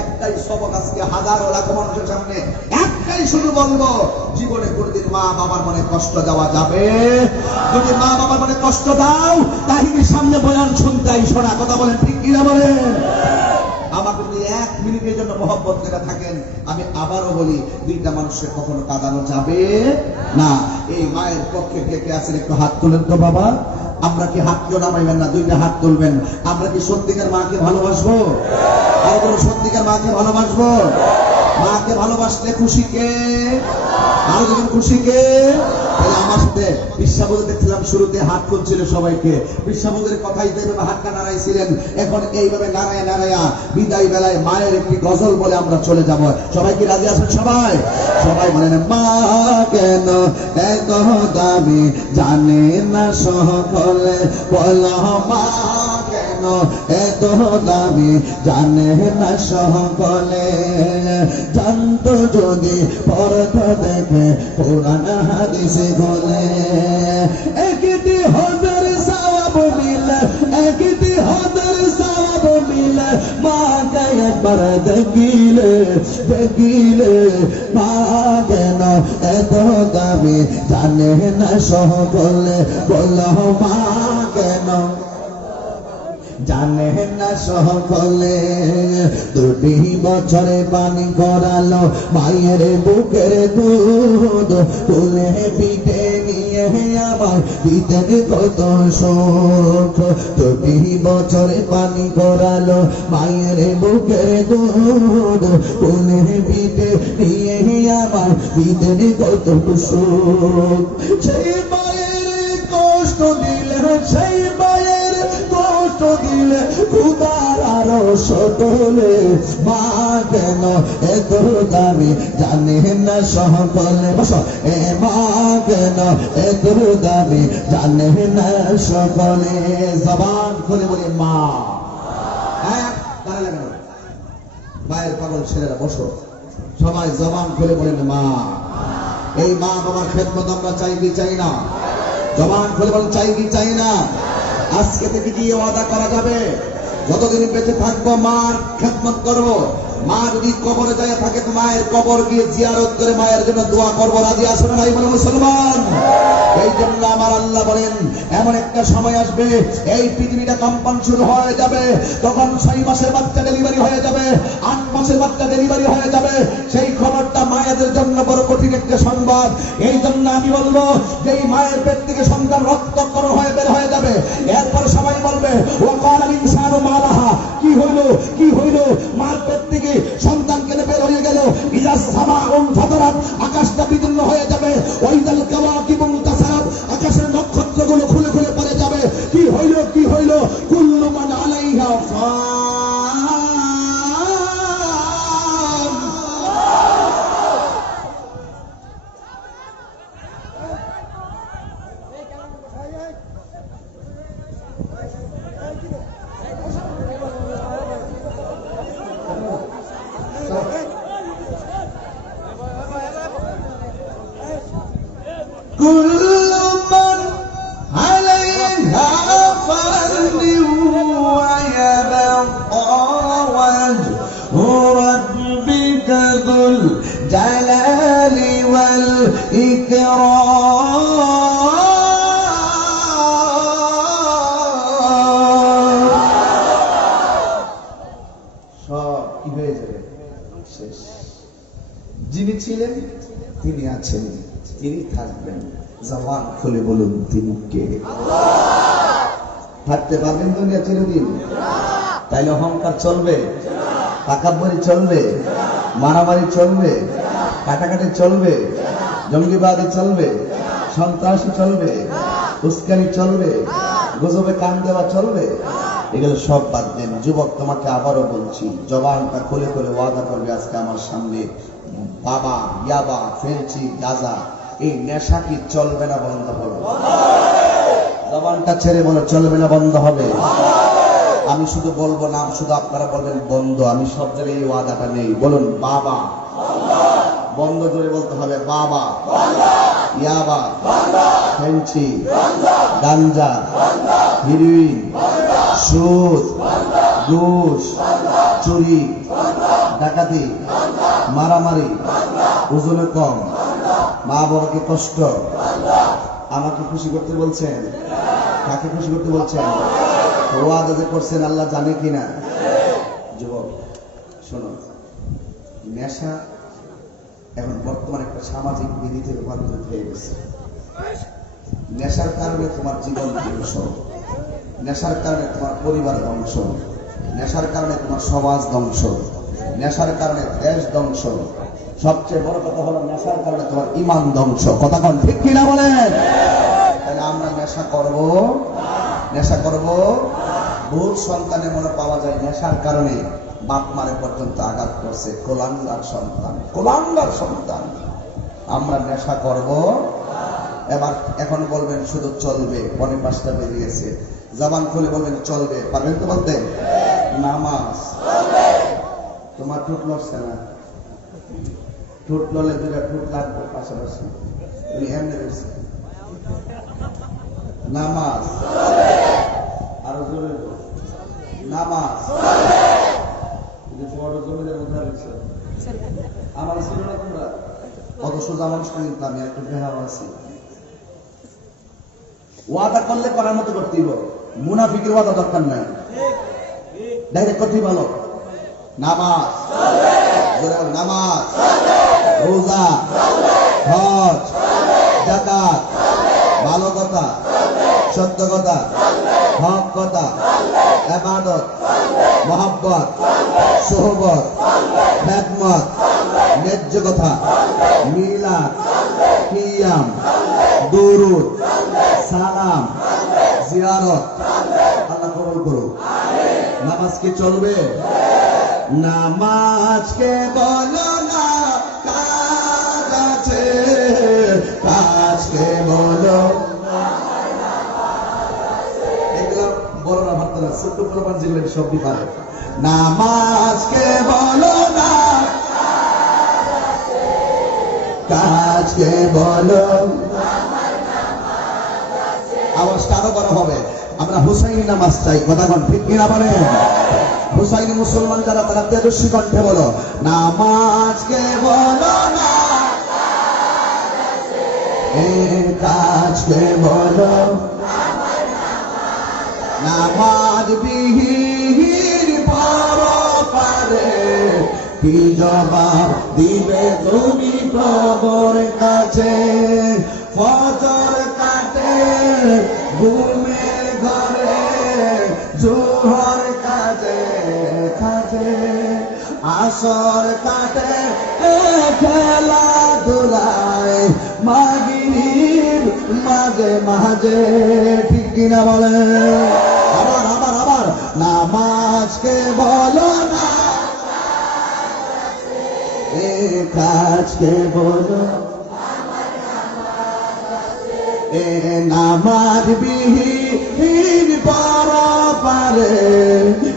একটাই সবক আজকে হাজারো লাখ মানুষের সামনে একটাই শুধু বলবো, জীবনে কোনদিন মা বাবার মনে কষ্ট দেওয়া যাবে? যদি মা বাবার মনে কষ্ট দাও, তাহিনীর সামনে বয়ান শুনতে আইসো না। কথা বলেন ঠিক কিনা বলেন? আমাকে যদি 1 মিনিটের জন্য মহব্বত করে থাকেন, আমি আবারও বলি, দুইটা মানুষকে কখনো কাঁদানো যাবে না। এই মায়ের পক্ষে কে কে আছেন একটু হাত তোলেন তো বাবা। আমরা কি হাত কেউ নামাইবেন না, দুইটা হাত তুলবেন। আমরা কি সত্যিকার মাকে ভালোবাসবো? আর কোনো সত্যিকার মাকে ভালোবাসবো? মাকে ভালোবাসলে খুশি কে? আর যখন খুশি কে? আমার সাথে বিশ্বাবুদের দেখছিলাম শুরুতে হাত তুলছিল সবাইকে, বিশ্বাবুদের কথাই এইভাবে হাতটা নাড়াইছিলেন, এখন এইভাবে নাড়ায়া বিদায় বেলায় মায়ের একটি গজল বলে আমরা চলে যাব। সবাই কি রাজি আছেন? সবাই বলেন, মা কেন এত দামি জানে না সকলে, বলো মা কেন এত দামি জানে না সকলে, জানতো যদি পরখ দেখে কোরআন হাদিসে বলে, একটি হাজার সওয়াব মিলে, একটি হাজার সওয়াব মিলে, মাকে একবার দেখিলে মা কেন এত দামি জানে না সকলে, বলো মা কেন জানে না সকলে। 2 বছরে পানি করালো মায়ের বুকের দুধ, তুলে পিঠে নিয়ে আমার দিতেন কত সুখ। 2 বছরে পানি করালো মায়ের বুকের দুধ, তুলে পিঠে নিয়ে আমার দিতেন কত সুখ। সেই মায়ের কষ্ট দিলে, সেই মায়ের কষ্ট দিলে খুদার আরো সকলে। মা কেন এত দামি জানে না সকলে। বসো। এ মা কেন এত দামি জানে না সকলে। জবান খুলে বলি মা। হ্যাঁ, দাঁড়ালে কেন? মায়ের পাগল ছেলেরা বসো, সবাই জবান খুলে বলেন মা। এই মা বাবার খেদমত আমরা চাই কি চাই না? জবান খুলে বলেন চাই কি চাই না? আজকে থেকে কি ওয়াদা করা যাবে? যতদিন বেঁচে থাকবো মার খেদমত করবো। মা যদি কবরে যায় থাকে তো মায়ের কবর গিয়ে জিয়ারত করে মায়ের জন্য দোয়া করবো। রাজি আসবে না ভাই বলে মুসলমান? এই জন্য আমার আল্লাহ বলেন এমন একটা সময় আসবে এই পৃথিবীটা কম্পন শুরু হয়ে যাবে, তখন 6 মাসের বাচ্চা ডেলিভারি হয়ে যাবে, 8 মাসের বাচ্চা ডেলিভারি হয়ে যাবে। সেই খবরটা মায়েদের জন্য বড় কঠিন একটা সংবাদ। এই জন্য আমি বলবো যে এই মায়ের পেট থেকে সন্তান রক্তক্ষরণ হয়ে বের হয়ে যাবে। এরপর সবাই বলবে ও কাল ইনসানু মালাহা, কি হইলো কি হইলো? মার পেট থেকে সন্তান কেনে বের হয়ে গেল। ইজা সামাউন ফাতারাত, আকাশটা বিদীর্ণ হয়ে যাবে। ওয়াইদাল কাওয়াকিবু মুতাসারাত, আকাশের নক্ষত্রগুলো খুলে খুলে পড়ে যাবে। কি হইল কি হইল? কুল্লু মান আলাইহা ফান। كل من عليها فان ويبقى وجه ربك ذو الجلال والإكرام। সব কি হয়ে যাবে? শেষ। যিনি ছিলেন তিনি আছেন, তিনি থাকবেন। জবান খুলে বলুন তিনি কে? থাকতে পারবেন দুনিয়া চিরদিন? তাইলে অহংকার চলবে, তাকাব্বুরি চলবে, মারামারি চলবে, কাটাকাটি চলবে, জঙ্গিবাদী চলবে, সন্ত্রাসী চলবে, উস্কানি চলবে, গুজবে কান দেওয়া চলবে। এগুলো সব বাদ দেন। যুবক, তোমাকে আবারও বলছি, জবানটা খুলে খুলে ওয়াদা করবে আজকে আমার সামনে, বাবা, ইয়াবা, ফেন্সি, গাঁজা, এই নেশা কি চলবে না বন্ধ হবে? জবানটা ছেড়ে বলো চলবে না বন্ধ হবে? আমি শুধু বলবো না, শুধু আপনারা বলবেন বন্ধ। আমি সব জায়গায় এই ওয়াদাটা নেই। বলুন বাবা বন্ধ, জোরে বলতে হবে বাবা। ইয়াবা, ফেন্সি, গাঞ্জা, হিরোইন, সুদ, ঘুষ, চুরি, ডাকাতি, মারামারি, ওজনে কম, মা বাবাকে কষ্ট। আমাকে খুশি করতে বলছেন? কাকে খুশি করতে বলছেন? ওয়াদা যে করছেন আল্লাহ জানে কিনা? যুবক শোনো, নেশা এখন বর্তমানে একটা সামাজিক বিধিতে রূপান্তরিত হয়ে গেছে। নেশার কারণে তোমার জীবন ধ্বংস, নেশার কারণে তোমার পরিবার ধ্বংস, নেশার কারণে তোমার সমাজ ধ্বংস, নেশার কারণে দেশ ধ্বংস। সবচেয়ে বড় কথা হলো নেশার কারণে তোমার ঈমান ধ্বংস। কথা কোন ঠিক কিনা বলেন? তাহলে আমরা নেশা করব, নেশা করব। বহু সন্তানের মনে পাওয়া যায় নেশার কারণে বাপ মারে পর্যন্ত আঘাত করছে। কোলাঙ্গার সন্তান, কোলাঙ্গার সন্তান। আমরা নেশা করব। এবার এখন বলবেন শুধু চলবে, 5:45 বেজে গেছে। জবান খুলে বলবেন চলবে। পারবেন তো বলতে? নামাজ তোমার ঠোঁট লড়ছে না, ঠোঁট লড়লে 2টা ঠোঁট লাগবে পাশাপাশি, তুমি এমনি রয়েছে। নামাজ আরো জোরে নামাজ। বড় জমিদের মধ্যে রয়েছে আমার ছিল না। তোমরা কত সোজা মানুষ কিন্তু আমি একটু বেহাও আছি। ওয়াদা করলে করার মতো করতেই হবে, মুনাফিকের ওয়াদা দরকার নাই। ডাইরেক্ট কথাই বলো, নামাজ, নামাজ, রোজা, হজ, যাকাত, ভালো কথা, সত্য কথা, হক কথা, ইবাদত, মহব্বত, সোহবত, খেদমত, ন্যায্য কথা, মিলাদ, কিয়াম, দুরুদ, সালাম, জিয়ারত। আল্লাহ কবুল করুন। নামাজ কি চলবে? নামাজকে বলো না কাজ আছে, কাজকে বলো। এগুলো বড় না ভাবতে না, ছোট্ট প্রমাণ যেগুলো সবই পারে। নামাজকে বলো না কাজকে বলো। আওয়াজটা আরো বড় হবে। আমরা হুসাইনি নামাজ চাই, কথা কোন ঠিক কিনা বলেন? হুসাইনি মুসলমান যারা তারা তেজস্বী কণ্ঠে বলো, নামাজকে বলো না কাজকে বলো। নামাজ বিহীন পরপারে কি জবাব দিবে তুমি কবর কাছে? ফজর কাটে ঘুমের ঘরে, জোহর কাজে কাজে, আসর কাটে খেলাধুলায়, মাগরিব মাঝে মাঝে, ঠিক কিনা বলে? আবার আবার আবার, নামাজকে বলো না কাজকে বলো। নামাজ বিহীন পরপারে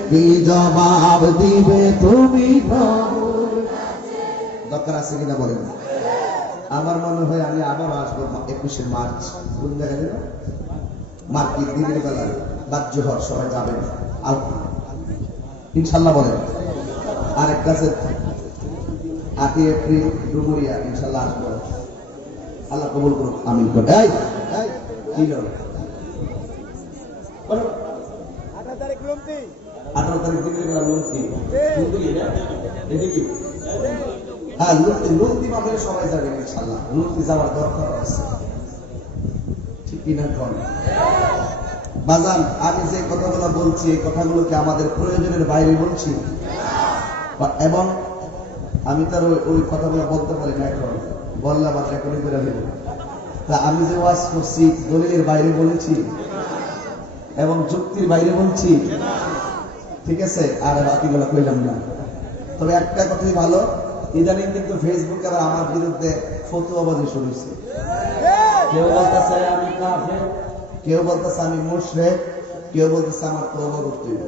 কি জবাব দিবে তুমি? দরকার আছে কিনা বলেন? আমার মনে হয় আমি আবার আসবো 21শে মার্চ। কোন জায়গায় দিল? মার্কেট দিনের বেলায় বাহ্য হওয়ার সবাই যাবেন ইনশাল্লাহ বলেন। আর একটা আছে 8 এপ্রিল ডুমুরিয়া, ইনশাল্লাহ আসবো। আল্লাহ কবুল করুন, আমিন। 18 তারিখ দিনের বেলা লুন্তি, হ্যাঁ লুন্তি মাহফিলে সবাই যাবেন ইনশাল্লাহ। লুন্তি যাওয়ার দরকার আছে, ঠিক কিনা কোন? বাজান, আমি যে কথাগুলো বলছি এই কথাগুলোকে আমাদের প্রয়োজনের বাইরে বলছি, এবং আমি তার ওই কথাগুলো বলতে পারি না। এখন বললে আমার রেকর্ডিং করে দেব। তা আমি যে ওয়াজ করছি দলিলের বাইরে বলেছি এবং যুক্তির বাইরে বলছি, ঠিক আছে? আর বাকিগুলো কইলাম না। তবে একটা কথাই ভালো, ইদানিং কিন্তু ফেসবুকে আবার আমার বিরুদ্ধে ফতোয়াবাজি শুরু হয়েছে। কেউ বলতেছে আমি কাফের, কেউ বলতেছে আমি মুশরিক, কেউ বলতেছে আমার তওবা করতে হবে।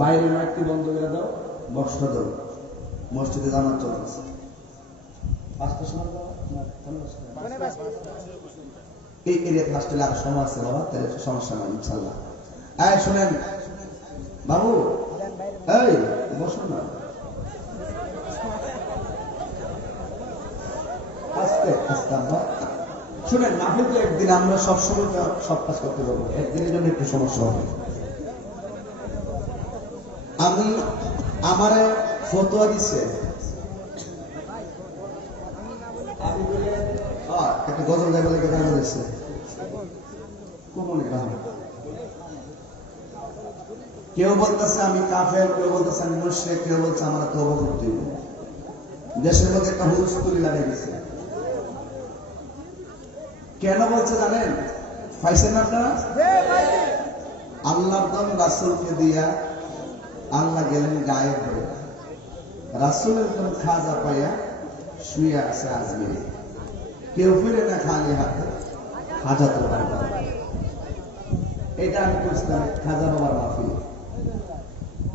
বাইরে মাইকটি বন্ধ করে দাও, বক্স দাও। মসজিদে জামাত চলতেছে, 5টার সময় এই এরিয়াতে আসলে আর সময় আছে বাবা, তাহলে সমস্যা নাই ইনশাল্লাহ। এই শুনেন বাবু, এই বসুন না, আস্তে আস্তে। শুনেন, মাহফিল তো একদিন, আমরা সবসময় সব কাজ করতে পারবো, একদিনের জন্য একটু সমস্যা হবে। আমি আমারে ফতোয়া দিচ্ছে, একটা গজল গাইবে লেগে গান দিচ্ছে, কেউ বলতেছে আমি কাফের, কেউ বলতেছে আমি মুশরিক, কেউ বলছে আমরা তওবা করতে হবে। দেশের মধ্যে একটা হুলস্থুলি লাগিয়ে দিচ্ছে। কেন বলছে জানেন? পাইছেন আপনারা? আল্লাহর দম রাসূলকে দিয়া আল্লাহ গেলেন গায়েব হয়ে, রাসূলের দম খাজা পাইয়া শুয়ে আছে আজমিরে। কেউ ফিরে না খালি হাতে, হাজাতে পারবে। এটা আমি করছিলাম খাজা বাবার মাহফিল।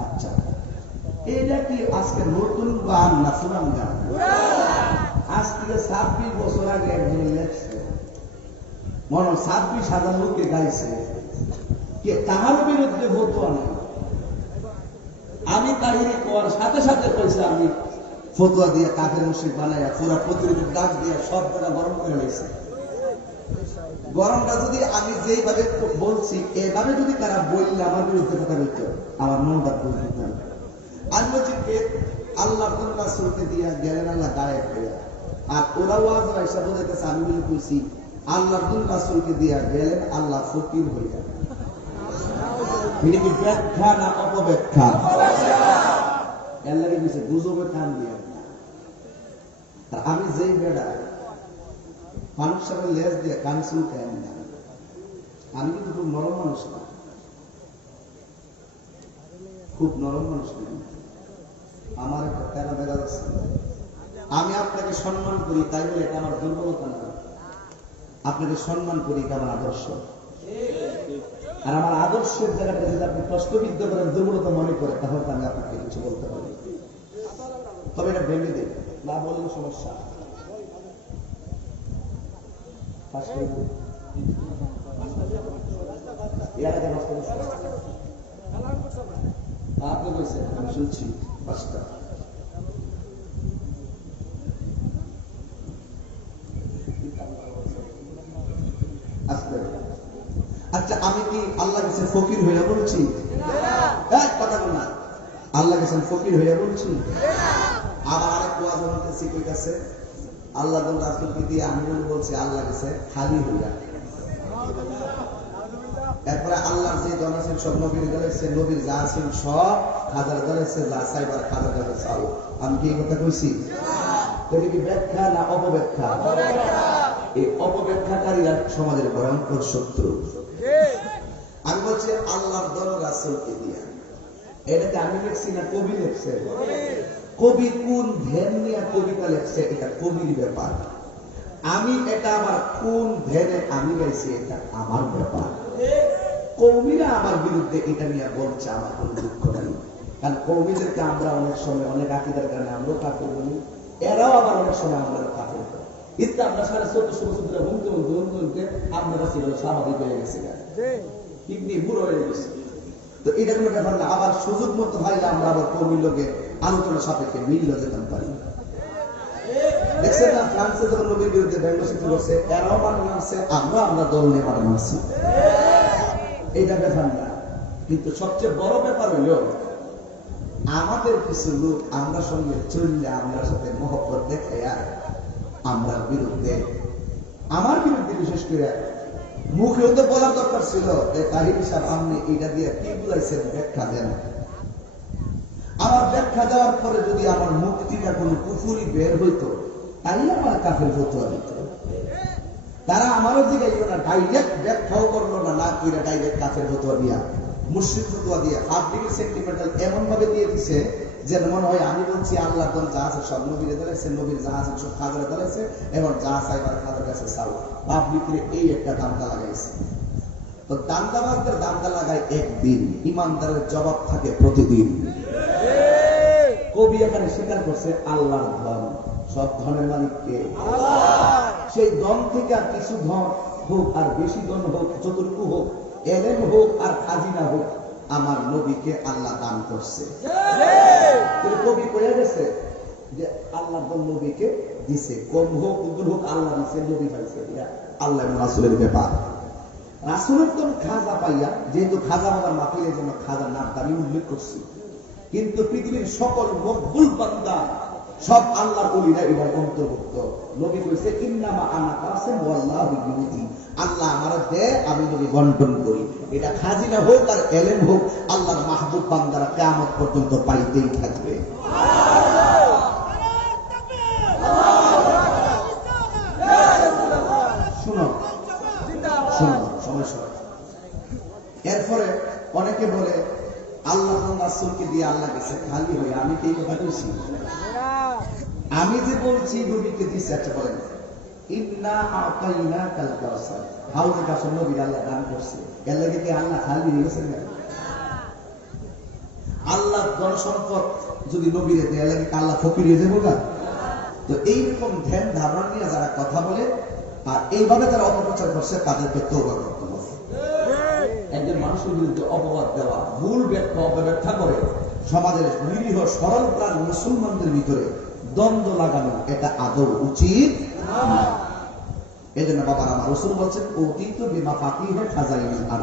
আচ্ছা, এটা কি আজকে নতুন গান না পুরান গান? আজ থেকে 26 বছর আগে একজন লেখছে, মনে 26,000 লোককে গাইছে, কে তাহার বিরুদ্ধে ফতোয়া নেই। আমি তাহিরি কোয়ার সাথে সাথে কইছে আমি ফতোয়া দিয়ে কাফের মুশরিক বানাইয়া পুরা প্রতিরোধের ডাক দিয়ে সব জায়গা গরম করে নিয়েছে। গরমটা যদি আমি যেইভাবে বলছি এভাবে যদি তারা বললে আমার বিরুদ্ধে কথা বলতো, আমার মনটা বলতে আমি বলছি আল্লাহ রাসূলকে দিয়া গেলেন আল্লাহ গায়েব হইয়া, আর ওরা ওয়াজ এসে বোঝাইতেছে আমি বলে কইছি আল্লাহ রাসূলকে দিয়া গেলেন আল্লাহ ফকির হইয়া। এটা কি ব্যাখ্যা না অপব্যাখ্যা? এর লাগে কিছু গুজবে কান দিয়া। আমি যেই বেড়া মানুষের সাথে লেজ দিয়ে কান চুলকাই না, আমি কিন্তু খুব নরম মানুষ না, খুব নরম মানুষ না, আমার একটা তেরা বেড়া আছে। আমি আপনাকে সম্মান করি তাই বলে এটা আমার দুর্বলতা না, আপনাকে সম্মান করি এটা আমার আদর্শ। আর আমার আদর্শের জায়গাটা যদি আপনি প্রশ্নবিদ্ধ করেন, দুর্বলতা মনে করে, তাহলে আমি আপনাকে কিছু বলতে পারি, তবে এটা ভেঙে দেব না বললে সমস্যা। আপনি বলছেন আমি শুনছি 5টা। আচ্ছা আমি কি আল্লাহ কাছে ফকির হইয়া বলছি? কথা বল না, আল্লাহ কাছে ফকির হইয়া বলছি? আবার আরেক ওয়াজ বলতেছি কই কাছে আল্লাহ রাসূলকে দিয়ে আমি বলছি আল্লাহ কাছে খালি হইয়া। এরপরে আল্লাহর যে জন আছেন সব নবীর দলেছে, নবীর যা আছেন সব হাজার দলেছে, যা চাইবার হাজার দলে চাও। আমি কি এই কথা কইছি? এটা কি ব্যাখ্যা না অপব্যাখ্যা? এই অপব্যাখ্যাকারীরা সমাজের ভয়ঙ্কর শত্রু। আমি বলছি আল্লাহর দল রাসূলকে দিয়া, এটাকে আমি লিখছি না কবি লিখছে? কবি কোন ধ্যান নিয়ে কবিতা লিখছে এটা কবির ব্যাপার, আমি এটা আবার কোন ধ্যানে আমি গাইছি এটা আমার ব্যাপার। কৌমিরা আমার বিরুদ্ধে এটা নিয়ে বলছে, আমার কোন দুঃখ নাই, কারণ কৌমিদেরকে আমরা অনেক সময় অনেক আকিদার কারণে আমরাও কাফের বলি, এরাও আবার অনেক সময় আমরা কাফের বলি। কিন্তু আমরা 1450 বছর ধরে হুমতে আপনারা ছিল স্বাভাবিক হয়ে গেছে, কিডনি বুড়ো হয়ে গেছে। তো এটা কোনো ব্যাপার না, আবার সুযোগ মতো ভাইলে আমরা আবার কৌমির লোকে আলোচনা সাপেক্ষে মিললে যেতাম পারি। দেখছেন না ফ্রান্সে যখন নবীর বিরুদ্ধে ব্যঙ্গ সৃষ্টি করছে, এরাও মানে মানছে, আমরা দল নিয়ে মানে মানছি, এটা ব্যাপার না। কিন্তু সবচেয়ে বড় ব্যাপার হইল আমাদের কিছু লোক আমরা সঙ্গে চললে, আমরা সাথে মহব্বত দেখাইয়া আমরা বিরুদ্ধে, আমার বিরুদ্ধে বিশেষ করে মুখেও তো বলার দরকার ছিল যে তাহির সাহেব আপনি এটা দিয়ে কি বুঝাইছেন, ব্যাখ্যা দেন। আমার ব্যাখ্যা দেওয়ার পরে যদি আমার মুক্তিটা কোন কুফুরি বের হইতো, তাহলে আমার কাফের ফতোয়া দিত। তারা আমারও জিজ্ঞাসা না, ডাইরেক্ট ব্যাখ্যাও করলো না, না কইরা ডাইরেক্ট কাফের ফতোয়া দিয়া, মুশরিক ফতোয়া দিয়া, হাফ ডিগ্রি সেন্টিমেন্টাল এমন ভাবে দিয়ে দিছে যেন মনে হয় আমি বলছি আল্লাহ দল যা আছে সব নবীরে দাঁড়াইছে, নবীর যা আছে সব খাজারে দাঁড়াইছে, এবং যা চাইবার খাজার কাছে চাও। পাবলিকরে এই একটা দামটা লাগাইছে। তো দামদাবাজদের দামটা লাগায় একদিন, ইমানদারের জবাব থাকে প্রতিদিন। কবি এখানে স্বীকার করছে আল্লাহর ধন, সব ধনের মালিককে সেই ধন থেকে আর কিছু ধন হোক আর বেশি ধন হোক, যতটুকু হোক, এলেম হোক আর খাজিনা হোক, আমার নবীকে আল্লাহ দান করছে। কবি কয়ে গেছে যে আল্লাহ নবীকে দিছে, কম হোক উদ্দুর হোক আল্লাহ দিছে, নবী পাইছে, এটা আল্লাহ রাসূলের ব্যাপার। রাসূলের তো খাজা পাইয়া, যেহেতু খাজা বাবার মাহফিলের জন্য খাজার নাম আমি উল্লেখ করছি, কিন্তু পৃথিবীর সকল মকবুল বান্দা সব আল্লাহর ওলিরা এটার অন্তর্ভুক্ত। নবী কইছে ইন্নামা আনা কাসিম ওয়াল্লাহু ইউতি, আল্লাহ আমারে দেয়, আমি নবী বন্টন করি। এটা খাজিনা হোক আর এলেম হোক, আল্লাহর মাহবুব বান্দারা কিয়ামত পর্যন্ত পাইতেই থাকবে। শুনো শুনো সমস্যা। এরপরে অনেকে বলে আল্লাহ রাসূলকে দিয়ে আল্লাহ কাছে খালি হয়ে, আমি কি এই কথা বলছি? আমি যে বলছি নবীকে দিছে। আচ্ছা বলেন, ইন্না আতাইনাকাল কাউসার, হাউজে কাউসার নবীর আল্লাহ দান করছে, এর লাগে কি আল্লাহ খালি হয়ে গেছেন না? আল্লাহ জনসম্পদ যদি নবীরে দেয়, এর লাগে কি আল্লাহ ফকির হয়ে যাবো না? তো এইরকম ধ্যান ধারণা নিয়ে যারা কথা বলে আর এইভাবে যারা অপপ্রচার করছে, তাদেরকে তওবা করতে হবে। একজন মানুষের বিরুদ্ধে অপবাদ দেওয়া, ভুল ব্যাখ্যা অপব্যাখ্যা করে সমাজের নিরীহ সরল প্রাণ মুসলমানদের ভিতরে দ্বন্দ্ব লাগানো, এটা আদৌ উচিত না। এই জন্য বাবার আমার রসুল বলছেন অতীত বিমা ফাঁকি হয় খাজাইনি আর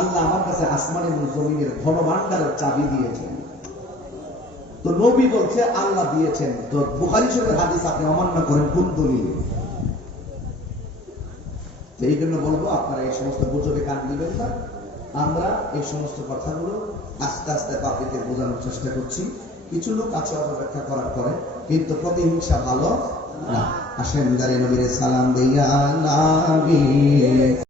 আল্লাহ আমার কাছে আসমান এবং জমিনের ধনভাণ্ডারের চাবি দিয়েছেন। তো নবী বলছে আল্লাহ দিয়েছেন, তো বুখারী শরীফের হাদিস আপনি অমান্য করেন কোন দলিলে? এই জন্য বলবো আপনারা এই সমস্ত গুজবে কান দিবেন না। আমরা এই সমস্ত কথাগুলো আস্তে আস্তে পাবলিকে বোঝানোর চেষ্টা করছি। কিছু লোক আছে অপেক্ষা করার পরে, কিন্তু প্রতিহিংসা ভালো না। আসেন গাড়ি নবীর সালাম দিয়া নবী।